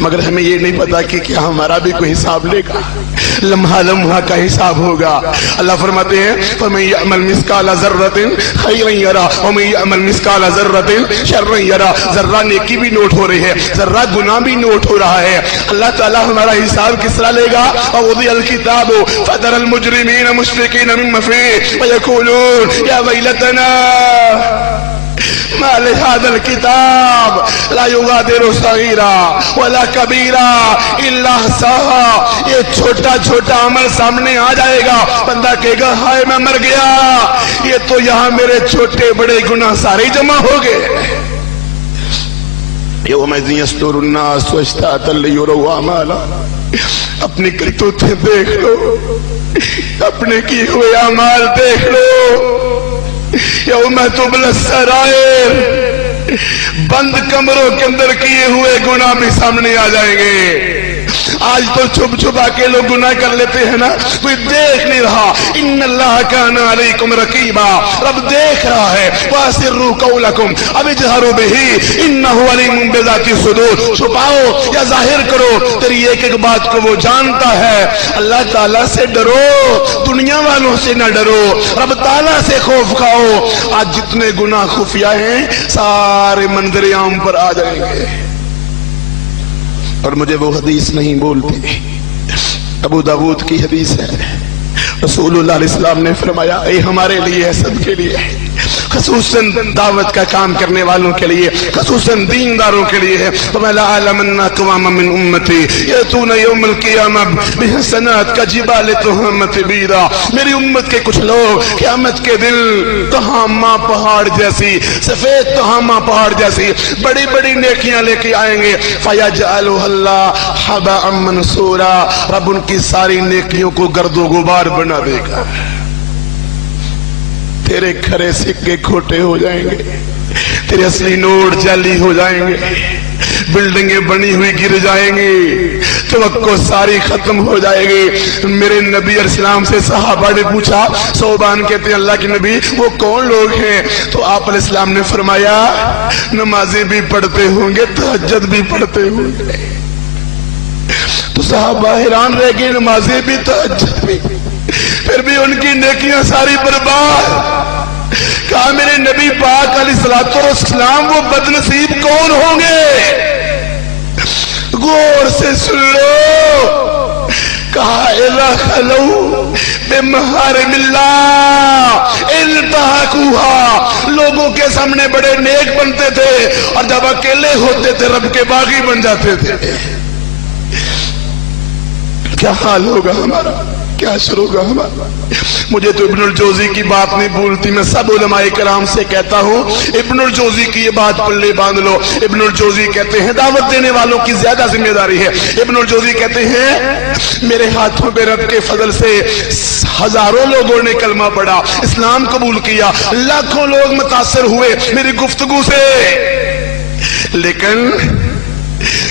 مگر ہمیں یہ نہیں پتا کہ کیا ہمارا بھی کوئی حساب لے گا، لمحہ لمحہ کا حساب ہوگا۔ اللہ فرماتے ہیں فَمَن يَعْمَلْ مِثْقَالَ ذَرَّةٍ خَيْرًا يَرَهُ وَمَن يَعْمَلْ مِثْقَالَ ذَرَّةٍ شَرًّا يَرَهُ۔ ذرہ نیکی بھی نوٹ ہو رہی ہے، ذرہ گناہ بھی نوٹ ہو رہا ہے۔ اللہ تعالیٰ ہمارا حساب کس طرح لے گا؟ وَوُضِعَ الْكِتَابُ فَتَرَى الْمُجْرِمِينَ مُشْفِقِينَ مِمَّا فِيهِ وَيَقُولُونَ يَا وَيْلَتَنَا ما لهذا الكتاب لا يغادر صغيرا ولا كبيرا الا احصاها۔ یہ چھوٹا چھوٹا عمل سامنے آ جائے گا، بندہ کہے گا ہائے میں مر گیا، یہ تو یہاں میرے چھوٹے بڑے گناہ سارے جمع ہو گئے۔ یومئذ یصدر الناس اشتاتا لیروا اعمالهم۔ اپنی کرتوتیں دیکھ لو، اپنے کیے ہوئے اعمال دیکھ لو۔ یوم تبلی السرائر، بند کمروں کے اندر کیے ہوئے گناہ بھی سامنے آ جائیں گے۔ آج تو چھپ چھپا کے لوگ گناہ کر لیتے ہیں نا، کوئی دیکھ نہیں رہا۔ ان اللہ کان علیکم رقیبا، رب دیکھ رہا ہے۔ واسروا قولکم او اجہروا بہ انہ علیم بذات الصدور۔ چھپاؤ یا ظاہر کرو، تیری ایک ایک بات کو وہ جانتا ہے۔ اللہ تعالیٰ سے ڈرو، دنیا والوں سے نہ ڈرو، رب تعالیٰ سے خوف کھاؤ۔ آج جتنے گناہ خفیہ ہیں سارے منظر عام پر آ جائیں گے۔ اور مجھے وہ حدیث نہیں بولتے، ابو داود کی حدیث ہے، رسول اللہ علیہ السلام نے فرمایا اے ہمارے لیے ہے، سب کے لیے، خصوصاً دعوت کا کام کرنے والوں کے لیے، خصوصاً دینداروں کے لیے ہے۔ وَلَا أَعْلَمَنَّ أَقْوَامًا مِّنْ أُمَّتِي يَأْتُونَ يَوْمَ الْقِيَامَةِ بِحَسَنَاتٍ كَجِبَالِ تِهَامَةٍ بِيضَاءٍ۔ میری امت کے کچھ لوگ قیامت کے دن تہامہ پہاڑ جیسی، سفید تہامہ پہاڑ جیسی بڑی بڑی نیکیاں لے کے آئیں گے۔ فَيَجْعَلُهَا اللَّهُ حَبَاءً مَنْثُورًا، رب ان کی ساری نیکیوں کو گرد و غبار بنا دے گا۔ تیرے کھرے سکے کھوٹے ہو جائیں گے، تیرے اصلی نوٹ جعلی ہو جائیں گے، بلڈنگیں بنی ہوئی گر جائیں گی، توقع ساری ختم ہو جائے گی۔ میرے نبی علیہ السلام سے صحابہ نے پوچھا، صوبان کہتے ہیں اللہ کے نبی وہ کون لوگ ہیں؟ تو آپ علیہ السلام نے فرمایا نمازیں بھی پڑھتے ہوں گے، تہجد بھی پڑھتے ہوں گے۔ تو صحابہ حیران رہ گئے، نمازیں بھی تہجد بھی، پھر بھی ان کی نیکیاں ساری برباد۔ کہا میرے نبی پاک علیہ السلام وہ بدنصیب کون ہوں گے؟ غور سے سن لو۔ کہا اذا خلو بمحارم اللہ انتہکوہا، لوگوں کے سامنے بڑے نیک بنتے تھے اور جب اکیلے ہوتے تھے رب کے باغی بن جاتے تھے۔ کیا حال ہوگا ہمارا، کیا شروع ہوگا ہمارا؟ مجھے تو ابن الجوزی کی بات نہیں بھولتی، میں سب علماء کرام سے کہتا ہوں ابن الجوزی کی یہ بات پلے باندھ لو۔ ابن الجوزی کہتے ہیں دعوت دینے والوں کی زیادہ ذمہ داری ہے۔ ابن الجوزی کہتے ہیں میرے ہاتھوں پہ رب کے فضل سے ہزاروں لوگوں نے کلمہ پڑھا، اسلام قبول کیا، لاکھوں لوگ متاثر ہوئے میری گفتگو سے، لیکن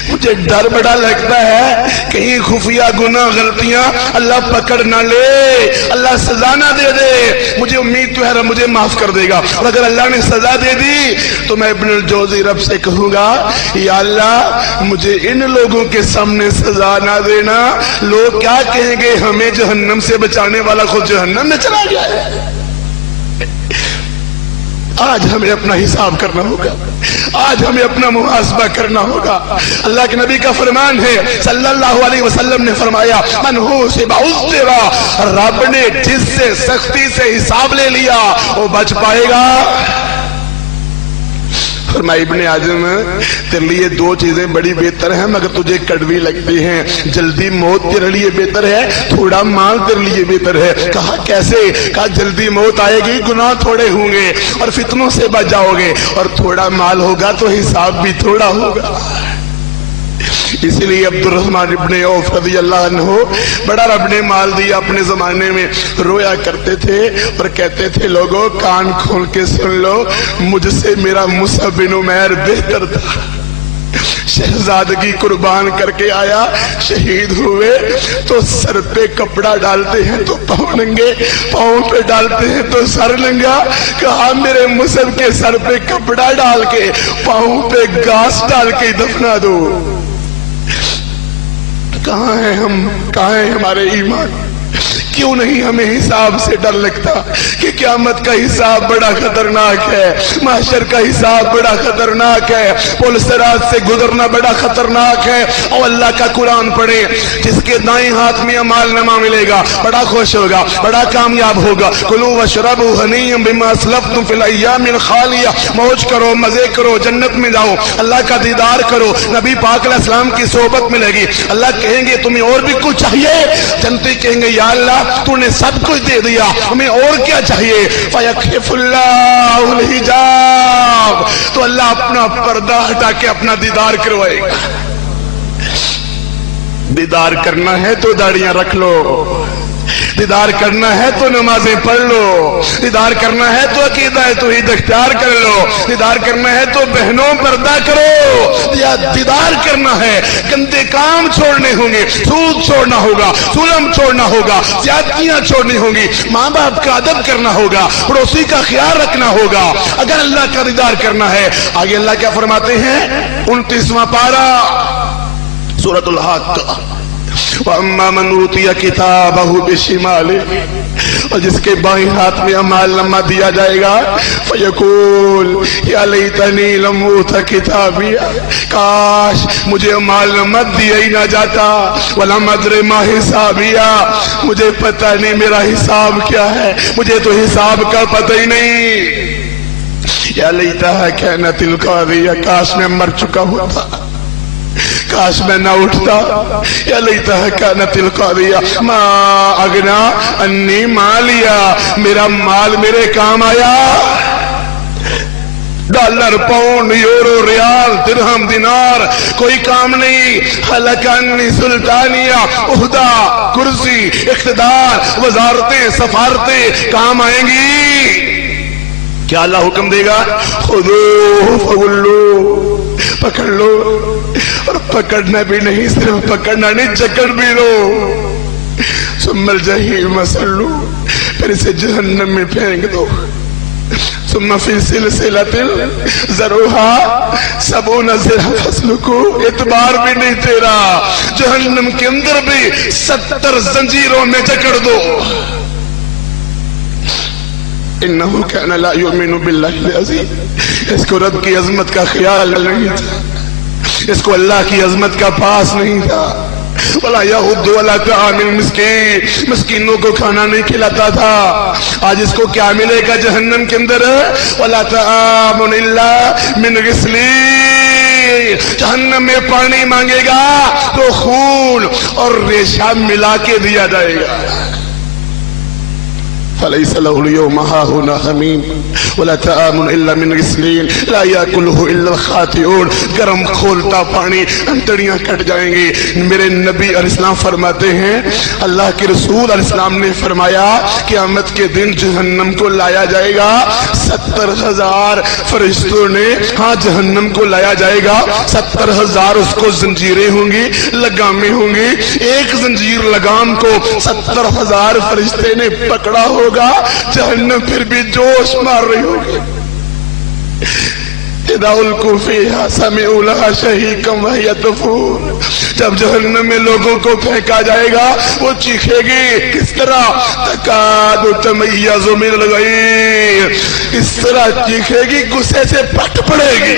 مجھے ڈر بڑا لگتا ہے کہیں خفیہ گناہ غلطیاں اللہ پکڑ نہ لے، اللہ سزا نہ دے دے۔ مجھے امید تو ہے رب مجھے معاف کر دے گا، اور اگر اللہ نے سزا دے دی تو میں ابن الجوزی رب سے کہوں گا یا اللہ مجھے ان لوگوں کے سامنے سزا نہ دینا، لوگ کیا کہیں گے ہمیں جہنم سے بچانے والا خود جہنم میں چلا گیا ہے۔ آج ہمیں اپنا حساب کرنا ہوگا، آج ہمیں اپنا محاسبہ کرنا ہوگا۔ اللہ کے نبی کا فرمان ہے صلی اللہ علیہ وسلم نے فرمایا من حوسب عذب، رب نے جس سے سختی سے حساب لے لیا وہ بچ پائے گا۔ فرمایا ابن آدم تیرے لیے دو چیزیں بڑی بہتر ہیں مگر تجھے کڑوی لگتی ہیں، جلدی موت تیرے لیے بہتر ہے، تھوڑا مال تیرے لیے بہتر ہے۔ کہا کیسے؟ کہا جلدی موت آئے گی، گناہ تھوڑے ہوں گے اور فتنوں سے بچ جاؤ گے، اور تھوڑا مال ہوگا تو حساب بھی تھوڑا ہوگا۔ اسی لیے عبد الرحمن ابن عوف رضی اللہ عنہ بڑا رب نے مال دیا اپنے زمانے میں، رویا کرتے تھے اور کہتے تھے لوگوں کان کھول کے سن لو مجھ سے میرا مصعب بن عمیر بہتر تھا، شہزادگی قربان کر کے آیا، شہید ہوئے تو سر پہ کپڑا ڈالتے ہیں تو پاؤں ننگے، پاؤں پہ ڈالتے ہیں تو سر ننگا۔ کہا میرے مصعب کے سر پہ کپڑا ڈال کے پاؤں پہ گھاس ڈال کے دفنا دو۔ کہاں ہیں ہم، کہاں ہے ہمارے ایمان؟ کیوں نہیں ہمیں حساب سے ڈر لگتا کہ قیامت کا حساب بڑا خطرناک ہے، محشر کا حساب بڑا خطرناک ہے، پل صراط سے گزرنا بڑا خطرناک ہے۔ اور اللہ کا قرآن پڑھے، جس کے دائیں ہاتھ میں اعمال نامہ ملے گا بڑا خوش ہوگا، بڑا کامیاب ہوگا۔ کلوا واشربوا ہنیئا بما اسلفتم فی الایام الخالیہ، موج کرو، مزے کرو، جنت میں جاؤ، اللہ کا دیدار کرو، نبی پاک علیہ السلام کی صحبت ملے گی۔ اللہ کہیں گے تمہیں اور بھی کچھ چاہیے؟ جنتی کہیں گے یا اللہ تو نے سب کچھ دے دیا، ہمیں اور کیا چاہیے؟ فَيَكْشِفُ اللَّهُ الْحِجَابَ، تو اللہ اپنا پردہ ہٹا کے اپنا دیدار کروائے گا۔ دیدار کرنا ہے تو داڑیاں رکھ لو، دیدار کرنا ہے تو نمازیں پڑھ لو، دیدار کرنا ہے تو عقیدہ توحید اختیار کر لو، دیدار کرنا ہے تو بہنوں پردہ کرو، یا دیدار کرنا ہے گندے کام چھوڑنے ہوں گے، سود چھوڑنا ہوگا، ظلم چھوڑنا ہوگا، زیادتیاں چھوڑنی ہوں گی، ماں باپ کا ادب کرنا ہوگا، پڑوسی کا خیال رکھنا ہوگا، اگر اللہ کا دیدار کرنا ہے۔ آگے اللہ کیا فرماتے ہیں؟ 29واں پارہ سورۃ الحاقہ، وَأَمَّا مَنْ أُوتِيَ كِتَابَهُ بِشِمَالِهِ، اور جس کے بائیں ہاتھ میں اعمال نامہ دیا جائے گا، فَيَقُولُ يَا لَيْتَنِي لَمْ أُوتَ كِتَابِيَهْ، کاش مجھے اعمال نامہ دیا ہی نہ جاتا، وَلَمْ أَدْرِ مَا حِسَابِيَهْ، مجھے پتہ نہیں میرا حساب کیا ہے، مجھے تو حساب کا پتہ ہی نہیں۔ یا لیتہا کانت القاضیہ، کاش میں مر چکا ہوتا، کاش میں نہ اٹھتا۔ یا لیتہا کانت القاضیہ ما اغنا انی مالیا، میرا مال میرے کام آیا؟ ڈالر، پاؤنڈ، یورو، ریال، درہم، دینار کوئی کام نہیں۔ ہلک انی سلطانیہ، عہدہ، کرسی، اقتدار، وزارتیں، سفارتیں کام آئیں گی؟ کیا اللہ حکم دے گا؟ خذوہ فغلوہ، پکڑ لو، اور پکڑنا بھی نہیں، صرف پکڑنا نہیں، جکڑ بھی لو۔ ثم الجحیم صلوہ، پھر اسے جہنم میں پھینک دو۔ ثم فی سلسلۃ ذرعہا 70 ذراعا فاسلکوہ، اعتبار بھی نہیں تیرا، جہنم کے اندر بھی 70 زنجیروں میں جکڑ دو۔ انہو کان لا یؤمن باللہ العظیم، اس کو رب کی عظمت کا خیال نہیں تھا، اس کو اللہ کی عظمت کا پاس نہیں تھا۔ وَلَا يَحُضُّ وَلَا طَعَامِ الْمِسْكِينِ، مسکینوں کو کھانا نہیں کھلاتا تھا۔ آج اس کو کیا ملے گا جہنم کے اندر؟ وَلَا طَعَامٌ إِلَّا مِنْ غِسْلِينٍ، جہنم میں پانی مانگے گا تو خون اور ریشہ ملا کے دیا جائے گا۔ فليس له اليوم هاهنا حميم ولا طعام الا من غسلين لا ياكله الا الخاطئون، گرم کھولتا پانی، انتڑیاں کٹ جائیں گی۔ میرے نبی علیہ السلام فرماتے ہیں، اللہ کے رسول علیہ السلام نے فرمایا قیامت کے دن جہنم کو لایا جائے گا، 70,000 فرشتوں نے، ہاں جہنم کو لایا جائے گا، 70,000 اس کو زنجیریں ہوں گی، لگامیں ہوں گی، ایک زنجیر لگام کو 70,000 فرشتے نے پکڑا ہو، جہنم پھر بھی جوش مار رہی ہوگی۔ اذا القوا فیہا سمعوا لہا شہیقا وہی تفور، جب جہنم میں لوگوں کو پھینکا جائے گا وہ چیخے گی، کس طرح؟ تکاد تمیز من الغیظ، اس طرح چیخے گی غصے سے پھٹ پڑے گی۔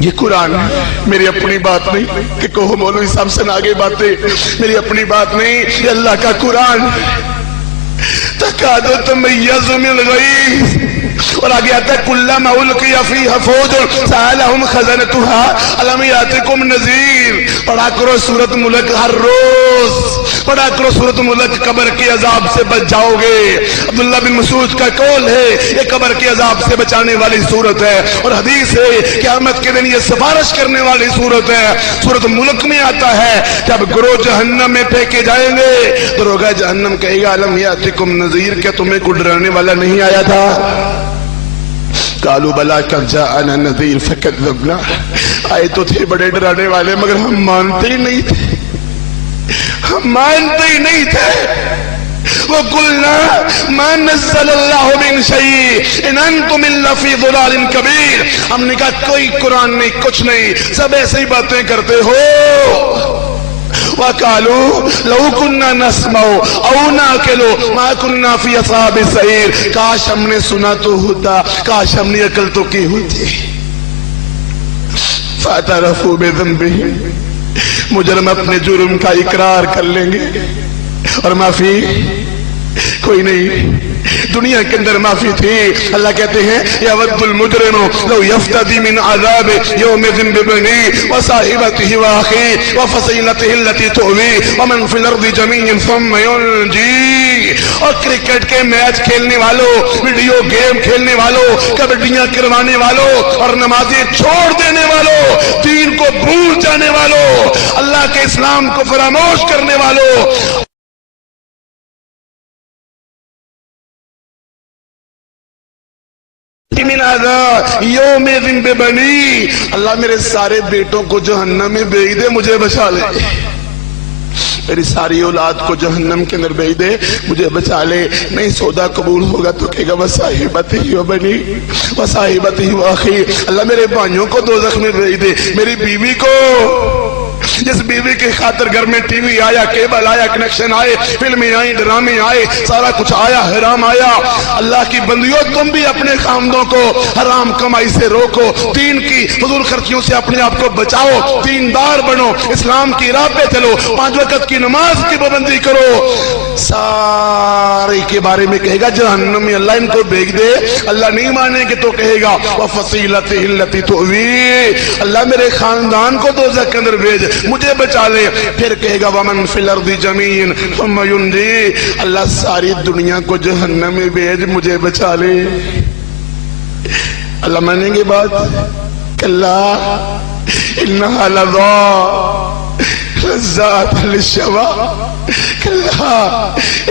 یہ قرآن ہے، میری اپنی بات نہیں کہ کہو مولوی صاحب سے آگے باتیں، میری اپنی بات نہیں، یہ اللہ کا قرآن ہے۔ تکاد تمیز من الغیظ، اور آگے آتا ہے کلما القی فیہا فوج سألہم خزنتها الم یاتکم نذیر۔ پڑھا کرو سورۃ ملک ہر روز، پڑھا کرو سورۃ ملک، قبر کے عذاب سے بچ جاؤ گے۔ عبداللہ بن مسعود کا قول ہے یہ قبر کے عذاب سے بچانے والی سورت ہے، اور حدیث ہے قیامت کے دن یہ سفارش کرنے والی سورت ہے۔ سورۃ ملک میں آتا ہے جب گروہ جہنم میں پھینکے جائیں گے، دروغہ جہنم کہے گا الم یاتکم نذیر، کیا تمہیں کوئی ڈرانے والا نہیں آیا تھا؟ قالوا بلا قد جاءنا نذیر فکذبنا، آئے تو تھے بڑے ڈرانے والے مگر ہم مانتے ہی نہیں تھے، ہم مانتے ہی نہیں تھے۔ وقلنا ما نزل اللہ من شیء ان انتم الا فی ضلال کبیر. ہم نے کہا کوئی قرآن نہیں، کچھ نہیں، سب ایسے ہی باتیں کرتے ہو. وَقَالُوا لَوْ كُنَّا نَسْمَعُ أَوْ نَعْقِلُ مَا كُنَّا فِي أَصْحَابِ السَّعِيرِ. کاش ہم نے سنا تو ہوتا، کاش ہم نے عقل تو کی ہوتی. فَاعْتَرَفُوا بِذَنبِهِمْ. مجرم اپنے جرم کا اقرار کر لیں گے اور معافی کوئی نہیں. دنیا کے اندر معافی تھی. اللہ کہتے ہیں یود المجرم لو یفتدی من عذاب یومئذ ببنیہ وصاحبتہ واخیہ وفصیلتہ التی تؤویہ ومن فی الارض جميعا ثم ینجی. اور کرکٹ کے میچ کھیلنے والوں، ویڈیو گیم کھیلنے والوں، کبڈیاں کروانے والوں اور نمازیں چھوڑ دینے والوں، دین کو بھول جانے والوں، اللہ کے اسلام کو فراموش کرنے والوں، من عذاب یومئذ ببنی. اللہ میرے سارے بیٹوں کو جہنم میں بھیج دے، مجھے بچا لے. میری ساری اولاد کو جہنم کے اندر بھیج دے، مجھے بچا لے. نہیں سودا قبول ہوگا تو کہے گا وصاحبتہ وبنی وصاحبتہ واخی. اللہ میرے بھائیوں کو دوزخ میں بھیج دے، میری بیوی کو، جس بیوی کی خاطر گھر میں ٹی وی آیا، کیبل آیا، کنیکشن آئے، فلمیں آئیں، ڈرامے آئے، سارا کچھ آیا، حرام آیا. اللہ کی بندیوں تم بھی اپنے خامدوں کو حرام کمائی سے روکو، دین کی فضول خرچیوں سے اپنے آپ کو بچاؤ، دیندار بنو، اسلام کی راہ پہ چلو، 5 وقت کی نماز کی پابندی کرو. سارے کے بارے میں کہے گا جہنم میں اللہ ان کو بھیج دے. اللہ نہیں مانے گے تو کہے گا وفصیلتہ التی تؤویہ. اللہ میرے خاندان کو دوزخ کے اندر بھیج، مجھے بچا لے. پھر کہے گا ومن فی الارض جميعا ثم ینجی. اللہ ساری دنیا کو جہنم میں بھیج، مجھے بچا لے. اللہ مانیں گے بات؟ کلا انہا لظی لذات للشوا. کلا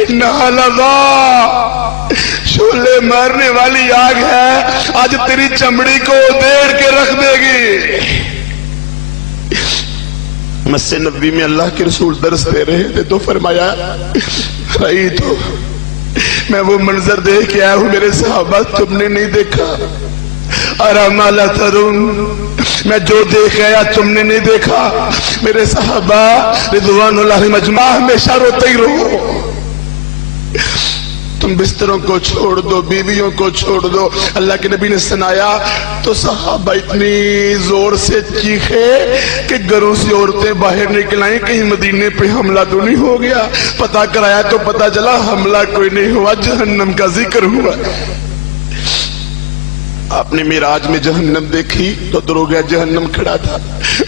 انہا لظی، شعلے مارنے والی آگ ہے، آج تیری چمڑی کو ادھیڑ کے رکھ دے گی. مسجد نبوی میں اللہ کے رسول درس دے رہے تھے تو فرمایا رہی تو میں وہ منظر دیکھ کے آیا ہوں میرے صحابہ تم نے نہیں دیکھا. ارا ما لا ترون، میں جو دیکھ آیا تم نے نہیں دیکھا. میرے صحابہ رضوان اللہ مجمع ہمیشہ روتے ہی رہو. تم بستروں کو چھوڑ دو، بیویوں کو چھوڑ دو. اللہ کے نبی نے سنایا تو صحابہ اتنی زور سے چیخے کہ گھروں سے عورتیں باہر نکل آئیں کہیں مدینے پہ حملہ تو نہیں ہو گیا. پتہ کرایا تو پتہ چلا حملہ کوئی نہیں ہوا، جہنم کا ذکر ہوا. آپ نے معراج میں جہنم دیکھی تو دروغہ جہنم کھڑا تھا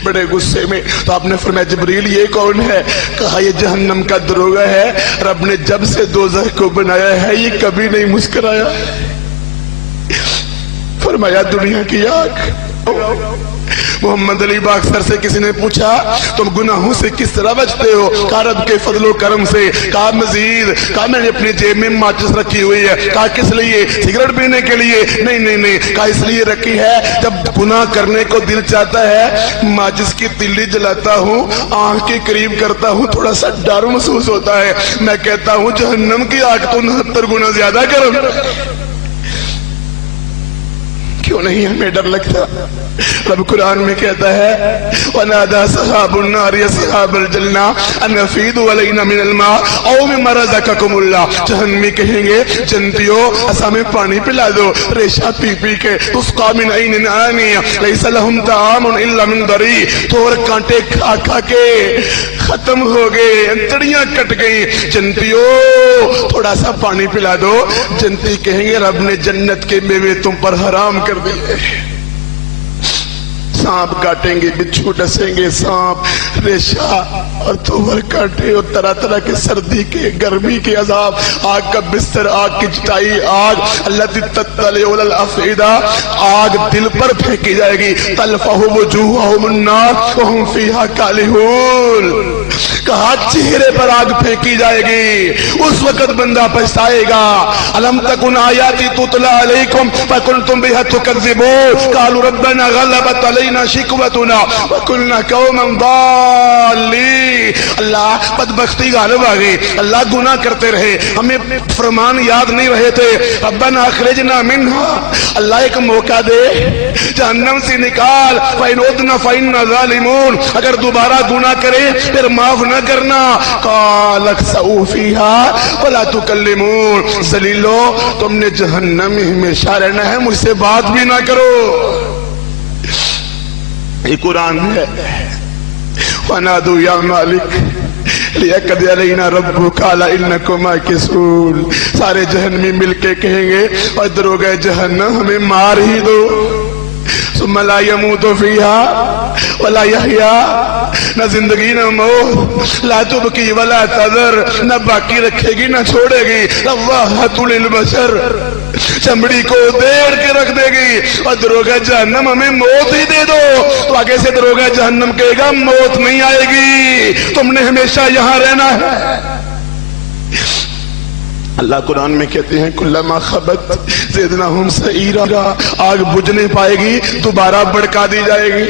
بڑے غصے میں. تو آپ نے فرمایا جبریل یہ کون ہے؟ کہا یہ جہنم کا دروغہ ہے. رب نے جب سے دوزخ کو بنایا ہے یہ کبھی نہیں مسکرایا. فرمایا دنیا کی آگ. محمد علی باکسر سے کسی نے پوچھا تم گناہوں سے کس طرح بچتے ہو؟ کہا رب کے فضل و کرم سے. کہا مزید، کہا میں نے اپنی جیب میں ماچس رکھی ہوئی ہے. کہا کس لیے؟ سگریٹ پینے کے لیے؟ نہیں. کہا اس لیے رکھی ہے جب گناہ کرنے کو دل چاہتا ہے ماچس کی تلی جلاتا ہوں، آنکھ کے قریب کرتا ہوں، تھوڑا سا ڈر محسوس ہوتا ہے. میں کہتا ہوں جہنم کی آگ تو 69 گنا زیادہ گرم. کیوں نہیں ہمیں ڈر لگتا؟ رب قرآن میں کہتا ہے وَنَادَى أَصْحَابُ النَّارِ أَصْحَابَ الْجَنَّةِ أَنْ أَفِيضُوا عَلَيْنَا مِنَ الْمَاءِ أَوْ مِمَّا رَزَقَكُمُ اللَّهُ. جہنمی کہیں گے جنتیوں اسا میں پانی پلا دو. ریشہ پی کے تُسْقَىٰ مِنْ عَيْنٍ آنِيَةٍ لَيْسَ لَهُمْ طَعَامٌ إِلَّا مِنْ ضَرِيعٍ. تور کانٹے کھا کے ختم ہو گئے، انتڑیاں کٹ گئی. جنتیوں تھوڑا سا پانی پلا دو. جنتی کہیں گے رب نے جنت کے میوے تم پر حرام کر دیے. سانپ کاٹیں گے، بچھو ڈسیں گے، سانپ، ریشہ اور تور کاٹے اور طرح طرح کے سردی کے، گرمی کے عذاب، آگ کا بستر، آگ کی چٹائی، آگ التي تطلع على الافئدہ، آگ دل پر پھینکی جائے گی. تلفح وجوہہم النار وہم فیہا کالحون. کہا چہرے پر آگ پھینکی جائے گی. اس وقت بندہ پچھتائے گا. الم تکن آیاتی تتلی علیکم فکنتم بها تکذبون قالوا ربنا غلبت علینا لنا شکوتنا وکلنا قوما ضالین. اللہ بدبختی غالب آ گئی, اللہ گناہ کرتے رہے, ہمیں فرمان یاد نہیں رہے تھے. ربنا اخرجنا منہا, اللہ ایک موقع دے, جہنم سے نکال. فَإِنْ عُدْنَا فَإِنَّا ظَالِمُونَ, اگر دوبارہ گناہ کرے پھر معاف نہ کرنا. قَالَ اخْسَئُوا فِيهَا وَلَا تُكَلِّمُونَ, ذلیلو تم نے جہنم میں ہمیشہ رہنا ہے, مجھ سے بات بھی نہ کرو. یہ قرآن ہے. وَنَادُوا يَا مَالِكَ لِيَقْضِيَ عَلَيْنَا رَبُّكَ قَالَ إِنَّكُمْ مَاكِثُونَ. سارے جہنمی مل کے کہیں گے اور دروغ جہنم ہمیں مار ہی دو. ثم لا يموت فيها ولا يحيا, نہ زندگی نہ موت. لا تبکی ولا تذر, نہ باقی رکھے گی نہ چھوڑے گی. لواحۃ للبشر, چمڑی کو دیر کے رکھ دے گی. اور دروغہ جہنم ہمیں موت ہی دے دو. تو آگے سے دروغہ جہنم کہے گا موت نہیں آئے گی, تم نے ہمیشہ یہاں رہنا ہے. اللہ قرآن میں کہتے ہیں کلما خبت زدناہم سعیرا, آگ بجھ نہیں پائے گی دوبارہ بڑھکا دی جائے گی.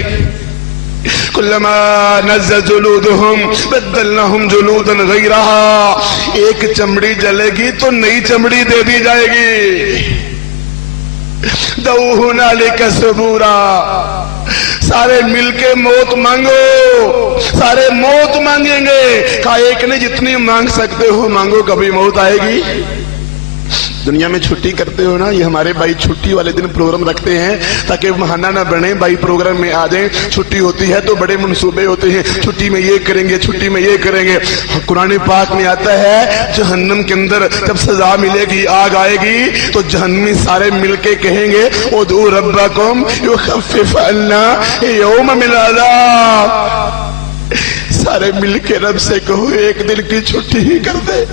کلما نزل جلودہم بدلناہم جلودا غیرہا, ایک چمڑی جلے گی تو نئی چمڑی دے دی جائے گی. دعوا ہنالک ثبورا, سارے مل کے موت مانگو, سارے موت مانگیں گے. کہا ایک نے جتنی مانگ سکتے ہو مانگو, کبھی موت آئے گی. دنیا میں چھٹی کرتے ہو نا, یہ ہمارے بھائی چھٹی والے دن پروگرام رکھتے ہیں تاکہ بہانہ نہ بنے, بھائی پروگرام میں آ جائیں. چھٹی ہوتی ہے تو بڑے منصوبے ہوتے ہیں, چھٹی میں یہ کریں گے, چھٹی میں یہ کریں گے. قرآن پاک میں آتا ہے جہنم کے اندر جب سزا ملے گی, آگ آئے گی, تو جہنمی سارے مل کے کہیں گے ادعوا ربکم یخفف عنا یوما من العذاب. سارے مل کے رب سے کہو ایک دن کی چھٹی ہی کر دے,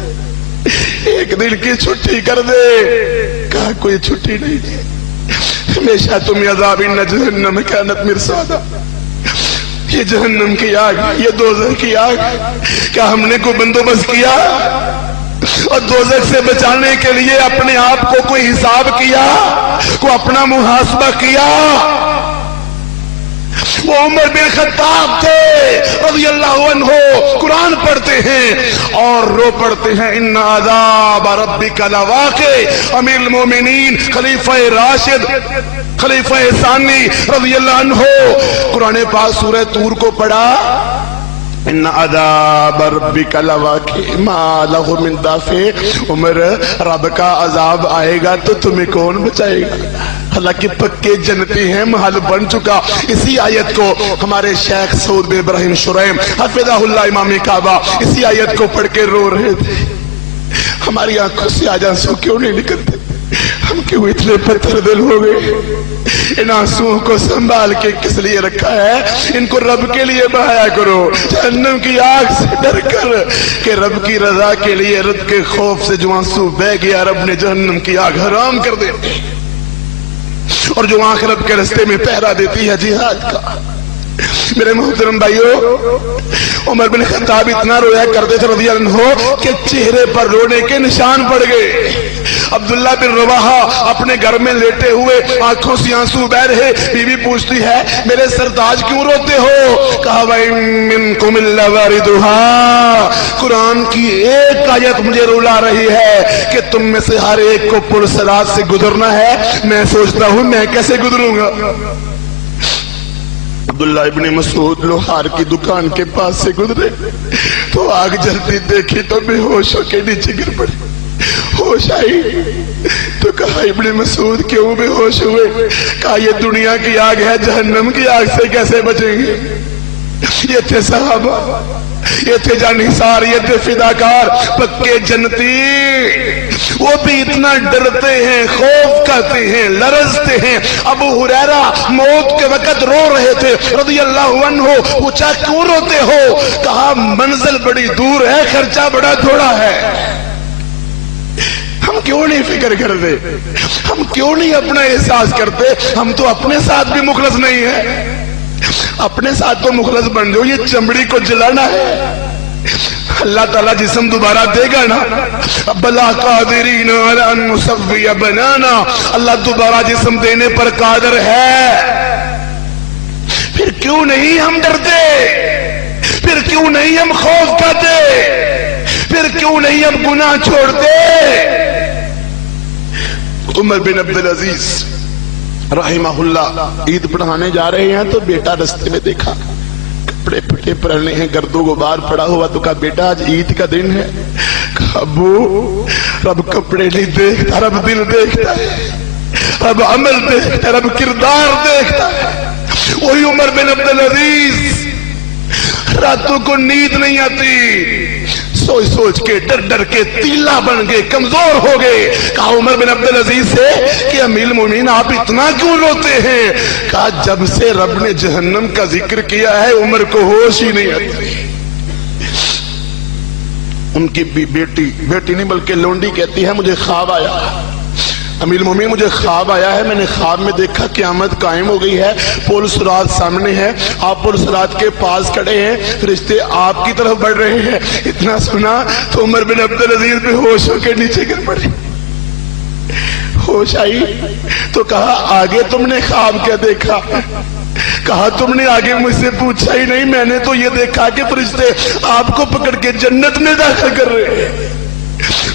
ایک دن کی چھٹی کر دے. کہا کوئی چھٹی نہیں دی, ہمیشہ تم عذاب ان جہنم کانت مرصادا. یہ جہنم کی آگ, یہ دوزخ کی آگ, کیا ہم نے کوئی بندوبست کیا اور دوزخ سے بچانے کے لیے اپنے آپ کو کوئی حساب کیا, کوئی اپنا محاسبہ کیا؟ وہ عمر بن خطاب تھے رضی اللہ عنہ, قرآن پڑھتے ہیں اور رو پڑھتے ہیں ان عذاب ربک لواقع. امیر المومنین خلیفہ راشد خلیفہ ثانی رضی اللہ عنہ قرآن پاک سورہ طور کو پڑھا, ان عذاب ربک لواقع ما لہ من دافع. عمر رب کا عذاب آئے گا تو تمہیں کون بچائے گا؟ حالانکہ پکے جنتی ہیں, محل بن چکا. اسی آیت کو ہمارے شیخ سعود بن ابراہیم شریم حفظہ اللہ امام کعبہ اسی آیت کو پڑھ کے رو رہے تھے. ہماری آنکھوں سے آج آنسو کیوں نہیں نکلتے؟ ہم کیوں اتنے پتھر دل ہو گئے؟ ان آنسوؤں کو سنبھال کے کس لیے رکھا ہے؟ ان کو رب کے لیے بہایا کرو, جہنم کی آگ سے ڈر کر, کہ رب کی رضا کے لیے رب کے خوف سے جو آنسو بہ گیا رب نے جہنم کی آگ حرام کر دے. اور جو آنکھ رب کے رستے میں پہرا دیتی ہے جہاد کا. میرے محترم بھائیو, عمر بن خطاب اتنا رویا کرتے تھے رضی اللہ عنہ کہ چہرے پر رونے کے نشان پڑ گئے. عبداللہ بن رواحہ اپنے گھر میں لیٹے ہوئے, آنکھوں سے آنسو بہ رہے. بیوی پوچھتی ہے میرے سرتاج کیوں روتے ہو؟ کہا وَإِن مِّنكُمْ إِلَّا وَارِدُهَا, قرآن کی ایک آیت مجھے رلا رہی ہے کہ تم میں سے ہر ایک کو پل صراط سے گزرنا ہے. میں سوچتا ہوں میں کیسے گزروں گا. عبداللہ ابن مسعود لوہار کی دکان کے پاس سے گزرے تو آگ جلتی دیکھی تو بے ہوش ہو کے نیچے گر پڑے. ہوش آئی تو کہا ابن مسعود کیوں بے ہوش ہوئے؟ کہا یہ دنیا کی آگ ہے, جہنم کی آگ سے کیسے بچیں گے؟ یہ تھے صحابہ, یہ تھے جانحصار, یہ تھے فداکار, پکے جنتی. وہ بھی اتنا ڈرتے ہیں, خوف کرتے ہیں, لرزتے ہیں. ابو ہریرہ موت کے وقت رو رہے تھے رضی اللہ عنہ. پوچھا کیوں روتے ہو؟ کہا منزل بڑی دور ہے, خرچہ بڑا تھوڑا ہے. ہم کیوں نہیں فکر کرتے؟ ہم کیوں نہیں اپنا احساس کرتے؟ ہم تو اپنے ساتھ بھی مخلص نہیں ہیں. اپنے ساتھ تو مخلص بن جاؤ, یہ چمڑی کو جلانا ہے. اللہ تعالیٰ جسم دوبارہ دے گا نا, بلا قادرین علی ان نسوی بنانا, اللہ دوبارہ جسم دینے پر قادر ہے. پھر کیوں نہیں ہم ڈرتے؟ پھر کیوں نہیں ہم خوف کھاتے؟ پھر کیوں نہیں ہم گناہ چھوڑتے؟ عمر بن عبدالعزیز رحمہ اللہ عید پڑھانے جا رہے ہیں تو بیٹا رستے میں دیکھا، کپڑے پھٹے پرانے ہیں، گرد و غبار پڑا ہوا، تو کہا بیٹا آج عید کا دن ہے؟ کہا ابو رب کپڑے نہیں دیکھتا، رب دل دیکھتا ہے، رب عمل دیکھتا ہے، رب کردار دیکھتا ہے۔ وہی عمر بن عبدالعزیز راتوں کو نیند نہیں آتی، سوچ سوچ کے ڈر ڈر کے تیلا بن گئے، کمزور ہو گئے۔ کہا عمر بن عبدالعزیز سے کہ امیر المومنین آپ اتنا کیوں روتے ہیں؟ کہا جب سے رب نے جہنم کا ذکر کیا ہے عمر کو ہوش ہی نہیں آتی۔ ان کی بیٹی نہیں بلکہ لونڈی کہتی ہے مجھے خواب آیا امیر المومنین، مجھے خواب آیا ہے، میں نے خواب میں دیکھا قیامت قائم ہو گئی ہے، پل صراط سامنے ہے، آپ پل صراط کے پاس کھڑے ہیں، فرشتے آپ کی طرف بڑھ رہے ہیں۔ اتنا سنا تو عمر بن عبدالعزیز بے ہوش ہو کے نیچے گر پڑے۔ ہوش آئی تو کہا آگے تم نے خواب کیا دیکھا؟ کہا تم نے آگے مجھ سے پوچھا ہی نہیں، میں نے تو یہ دیکھا کہ فرشتے آپ کو پکڑ کے جنت میں داخل کر رہے ہیں۔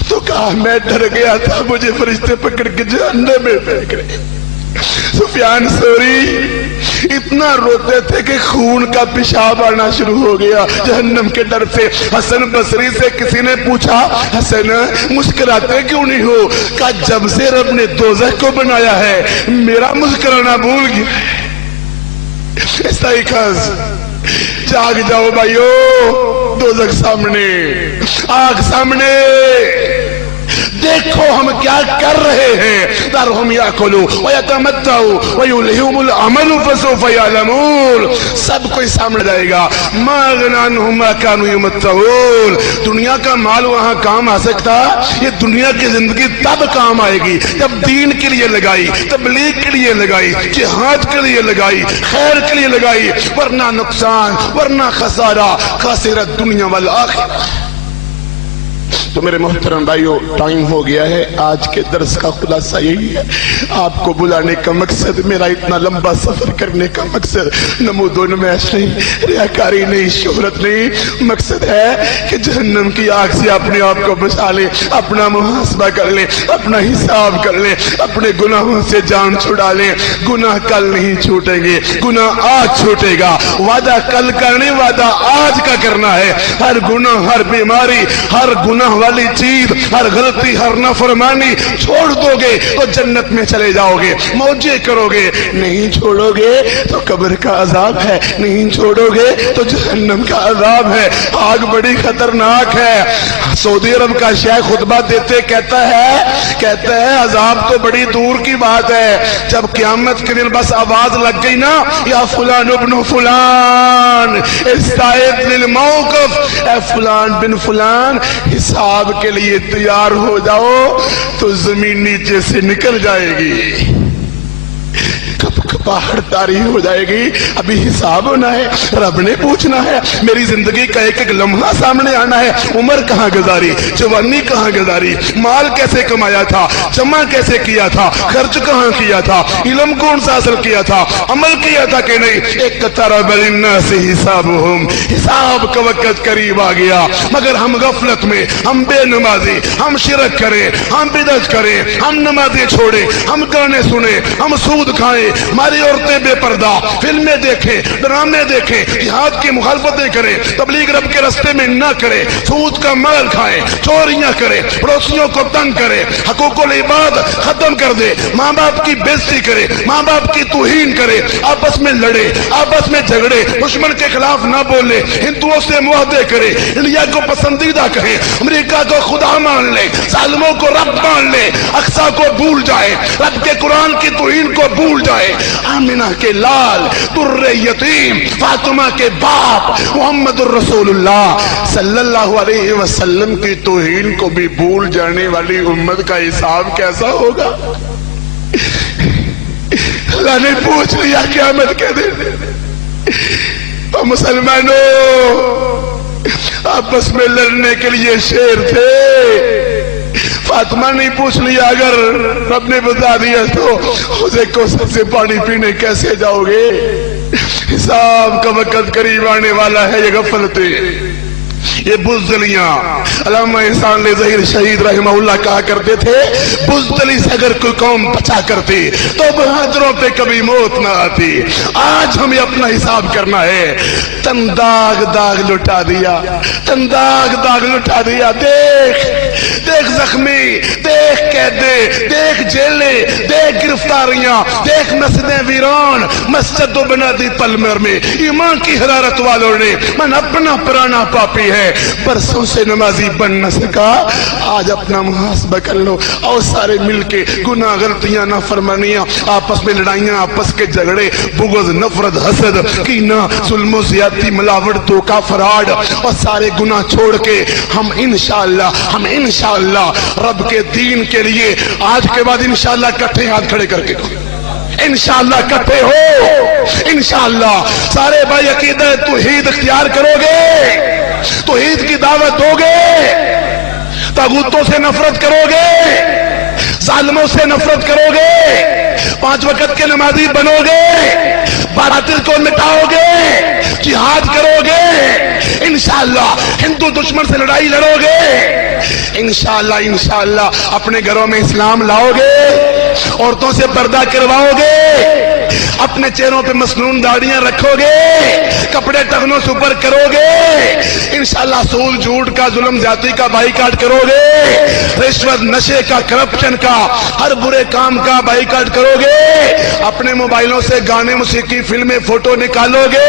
تو کہا میں ڈر گیا تھا، مجھے فرشتے پکڑ کے جہنم میں پھینک رہے۔ سفیان ثوری اتنا روتے تھے کہ خون کا پیشاب آنا شروع ہو گیا جہنم کے ڈر سے۔ حسن بصری سے کسی نے پوچھا حسن مسکراتے کیوں نہیں ہو؟ کہا جب سے رب نے دوزخ کو بنایا ہے میرا مسکرانا بھول گیا ہے۔ استیقظ، جاگ جاؤ بھائیو، دوزخ سامنے، آگ سامنے، دیکھو ہم کیا کر رہے ہیں۔ دارہم یاکلوا ویتمتعوا ویلہم العمل فسوف یعلمون، سب کوئی سامنے جائے گا۔ ما اغنی عنہم ما کانوا یمتعون، دنیا کا مال وہاں کام آ سکتا، یہ دنیا کی زندگی تب کام آئے گی جب دین کے لیے لگائی، تبلیغ کے لیے لگائی، جہاد کے لیے لگائی، خیر کے لیے لگائی، ورنہ نقصان، ورنہ خسارہ، خاسرت دنیا والآخرہ۔ تو میرے محترم بھائیو ٹائم ہو گیا ہے، آج کے درس کا خلاصہ یہی ہے، آپ کو بلانے کا مقصد، میرا اتنا لمبا سفر کرنے کا مقصد نمود و نمائش نہیں، ریاکاری نہیں، شہرت نہیں، مقصد ہے کہ جہنم کی آگ سے اپنے آپ کو بچا لے، اپنا محاسبہ کر لے، اپنا حساب کر لے، اپنے گناہوں سے جان چھڑا لے۔ گناہ کل نہیں چھوٹیں گے، گناہ آج چھوٹے گا، وعدہ کل کا نہیں، وعدہ آج کا کرنا ہے۔ ہر گناہ، ہر بیماری، ہر گناہ والی چیز، ہر غلطی، ہر نافرمانی چھوڑ دو گے تو جنت میں چلے جاؤ گے، موجے کرو گے۔ نہیں چھوڑو گے تو قبر کا عذاب ہے، نہیں چھوڑو گے تو جہنم کا عذاب ہے۔ آگ بڑی خطرناک ہے۔ سعودی عرب کا شیخ خطبہ دیتے کہتا ہے عذاب تو بڑی دور کی بات ہے، جب قیامت کے دن بس آواز لگ گئی نا یا فلان ابن فلان استعد للموقف، اے فلان بن فلان حساب کے لیے تیار ہو جاؤ، تو زمین نیچے سے نکل جائے گی، پہاڑ تاری ہو جائے گی، ابھی حساب ہونا ہے، رب نے پوچھنا ہے، میری زندگی کا ایک ایک لمحہ سامنے آنا ہے۔ عمر کہاں گزاری، جوانی کہاں گزاری، مال کیسے کمایا تھا، جمع کیسے کیا تھا، خرچ کہاں کیا تھا، علم کون سا حاصل کیا تھا، عمل کیا تھا کہ نہیں۔ اقترب للناس حسابهم، حساب کا وقت قریب آ گیا، مگر ہم غفلت میں، ہم بے نمازی، ہم شرک کریں، ہم بدعت کریں، ہم نمازیں چھوڑیں، ہم گانے سنیں، ہم سود کھائیں، ہماری عورتیں بے پردہ، فلمیں دیکھیں، ڈرامے دیکھیں، جہاد کی مخالفتیں کریں، تبلیغ رب کے رستے میں نہ کریں، سود کا مال کھائیں، چوریاں کریں، پڑوسیوں کو تنگ کریں، حقوق العباد ختم کر دے، ماں باپ کی بےزتی کرے، ماں باپ کی توہین کرے، آپس میں لڑے، آپس میں جھگڑے، دشمن کے خلاف نہ بولے، ہندوؤں سے معاہدے کرے، انڈیا کو پسندیدہ کہے، امریکہ کو خدا مان لے، ظالموں کو رب مان لے، اقصی کو بھول جائے، رب کے قرآن کی توہین کو بھول جائے، آمنہ کے لال، در یتیم، فاطمہ کے باپ، محمد الرسول اللہ صلی اللہ علیہ وسلم کی توہین کو بھی بھول جانے والی امت کا حساب کیسا ہوگا؟ اللہ نے پوچھ لیا قیامت کے دن، تو مسلمانوں آپس میں لڑنے کے لیے شیر تھے۔ فاطمہ نے پوچھ لیا اگر رب نے بتا دیا تو حوض کوثر سے پانی پینے کیسے جاؤ گے؟ حساب کا وقت قریب آنے والا ہے، یہ غفلتیں، یہ بزدلیاں۔ علامہ احسان ظہیر شہید رحمہ اللہ کہا کرتے تھے، بزدلی سے اگر کوئی قوم بچا کرتی تو بہادروں پہ کبھی موت نہ آتی۔ آج ہمیں اپنا حساب کرنا ہے۔ تن داغ داغ لٹا دیا، تن داغ داغ لٹا دیا۔ دیکھ دیکھ زخمی، دیکھ قیدے، دیکھ جیلیں، دیکھ گرفتاریاں، دیکھ مسجدیں ویران، مسجد تو بنا دی پلمر میں ایمان کی حرارت والوں نے۔ من اپنا پرانا پاپی ہے، برسوں سے نمازی بن نہ سکا، آج اپنا محاسبہ کر لو۔ اور سارے مل کے گناہ، غلطیاں، نافرمانیاں، آپس میں لڑائیاں، آپس کے جھگڑے، بغض، نفرت، حسد، کینہ، ظلم و زیادتی، ملاوٹ، دھوکہ، فراڈ، اور سارے گناہ چھوڑ کے ہم انشاءاللہ رب کے دین کے لیے آج کے بعد انشاءاللہ کٹھے ہاتھ کھڑے کر کے انشاءاللہ کٹھے ہو، انشاءاللہ سارے بھائی عقیدہ توحید اختیار کرو گے، توحید کی دعوت دو گے، طاغوتوں سے نفرت کرو گے، ظالموں سے نفرت کرو گے، 5 وقت کے نمازی بنو گے، باطل کو مٹاؤ گے، جہاد کرو گے، انشاءاللہ ہندو دشمن سے لڑائی لڑو گے، انشاءاللہ اپنے گھروں میں اسلام لاؤ گے، عورتوں سے پردہ کرواؤ گے، اپنے چہروں پہ مسنون داڑیاں رکھو گے، کپڑے ٹخنوں سے اوپر کرو گے، انشاءاللہ سود جھوٹ کا، ظلم زیادتی کا بائیکاٹ کرو گے، رشوت، نشے کا، کرپشن کا، ہر برے کام کا بائیکاٹ کرو گے، اپنے موبائلوں سے گانے، موسیقی، فلمیں، فوٹو نکالو گے،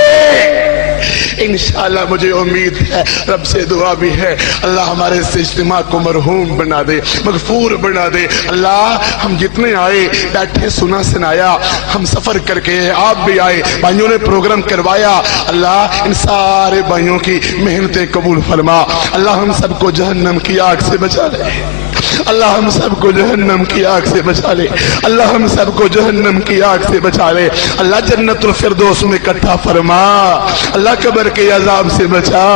انشاءاللہ مجھے امید ہے، رب سے دعا بھی ہے، اللہ ہمارے اس اجتماع کو مرحوم بنا دے، مغفور بنا دے۔ اللہ ہم جتنے آئے، بیٹھے، سنا سنایا، ہم سفر کر کے آپ بھی آئے، بھائیوں نے پروگرام کروایا، اللہ ان سارے بھائیوں کی محنتیں قبول فرما، اللہ ہم سب کو جہنم کی آگ سے بچا لے، اللہ ہم سب کو جہنم کی آگ سے بچا لے، اللہ ہم سب کو جہنم کی آگ سے بچا لے، اللہ جنت الفردوس میں اکٹھا فرما، اللہ قبر کے عذاب سے بچا،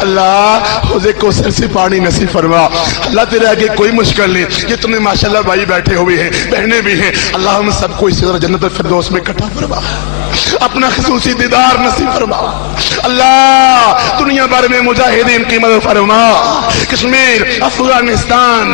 اللہ حوض کوثر سے پانی نصیب فرما، اللہ تیرے آگے کوئی مشکل نہیں، جتنے ماشاءاللہ بھائی بیٹھے ہوئے ہیں، بہنیں بھی ہیں، اللہ ہم سب کو اسی طرح جنت الفردوس میں اکٹھا فرما، اپنا خصوصی دیدار نصیب فرما، اللہ دنیا بھر میں مجاہدین کی مدد فرما، کشمیر افغانستان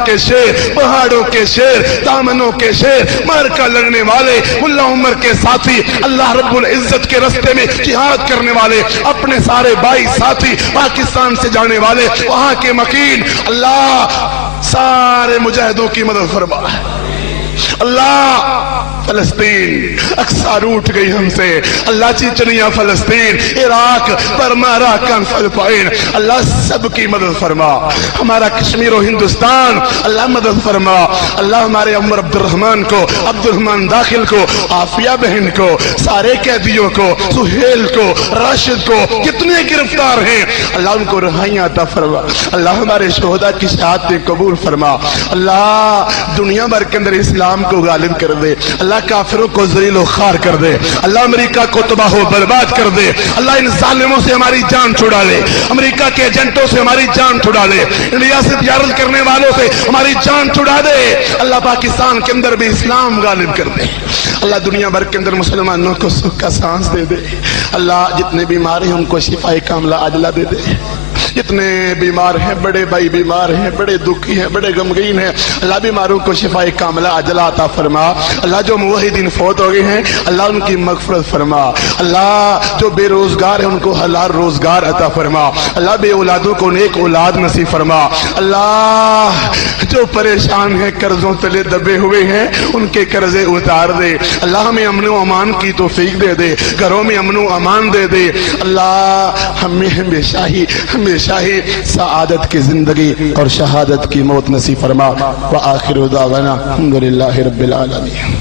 کے شیر، پہاڑوں کے شیر، دامنوں کے شیر، مر کا لڑنے والے، ملا عمر کے ساتھی، اللہ رب العزت کے رستے میں جہاد کرنے والے، اپنے سارے بھائی ساتھی پاکستان سے جانے والے، وہاں کے مکین، اللہ سارے مجاہدوں کی مدد فرما، اللہ فلسطین اقصی روٹ گئی ہم سے، اللہ چچنیا فلسطین، عراق، برما، اراکان، فلپائن، اللہ سب کی مدد فرما، ہمارا کشمیر و ہندوستان اللہ مدد فرما، اللہ ہمارے عمر عبد الرحمن کو، عبد الرحمن داخل کو، عافیہ بہن کو، سارے قیدیوں کو، سہیل کو، راشد کو، جتنے گرفتار ہیں اللہ ان کو رہائیاں عطا فرما، اللہ ہمارے شہداء کی شہادتیں قبول فرما، اللہ دنیا بھر کے اندر اسلام کو غالب کر دے، اللہ کافروں کو ذلیل و خوار کر دے، اللہ امریکہ کو تباہ و برباد کر دے، اللہ ان ظالموں سے ہماری جان چھڑا لے، امریکہ کے ایجنٹوں سے ہماری جان چھڑا لے، انڈیا سے تجارت کرنے والوں سے ہماری جان چھڑا دے، اللہ پاکستان کے اندر بھی اسلام غالب کر دے، اللہ دنیا بھر کے اندر مسلمانوں کو سکھ کا سانس دے دے، اللہ جتنے بیمار ہیں ان کو شفاء کاملہ عاجلہ دے دے، جتنے بیمار ہیں، بڑے بھائی بیمار ہیں، بڑے دکھی ہیں، بڑے غمگین ہیں، اللہ بیماروں کو شفاء کاملہ عاجلہ عطا فرما، اللہ جو موحدین فوت ہو گئے ہیں اللہ ان کی مغفرت فرما، اللہ جو بے روزگار ہیں ان کو حلال روزگار عطا فرما، اللہ بے اولادوں کو نیک اولاد نصیب فرما، اللہ جو پریشان ہیں، قرضوں تلے دبے ہوئے ہیں ان کے قرضے اتار دے، اللہ ہمیں امن و امان کی توفیق دے دے، گھروں میں امن و امان دے دے، اللہ ہمیں ہمیشہ ہی سعادت کی زندگی اور شہادت کی موت نصیب فرما، وآخر دعوانا الحمدللہ رب العالمین۔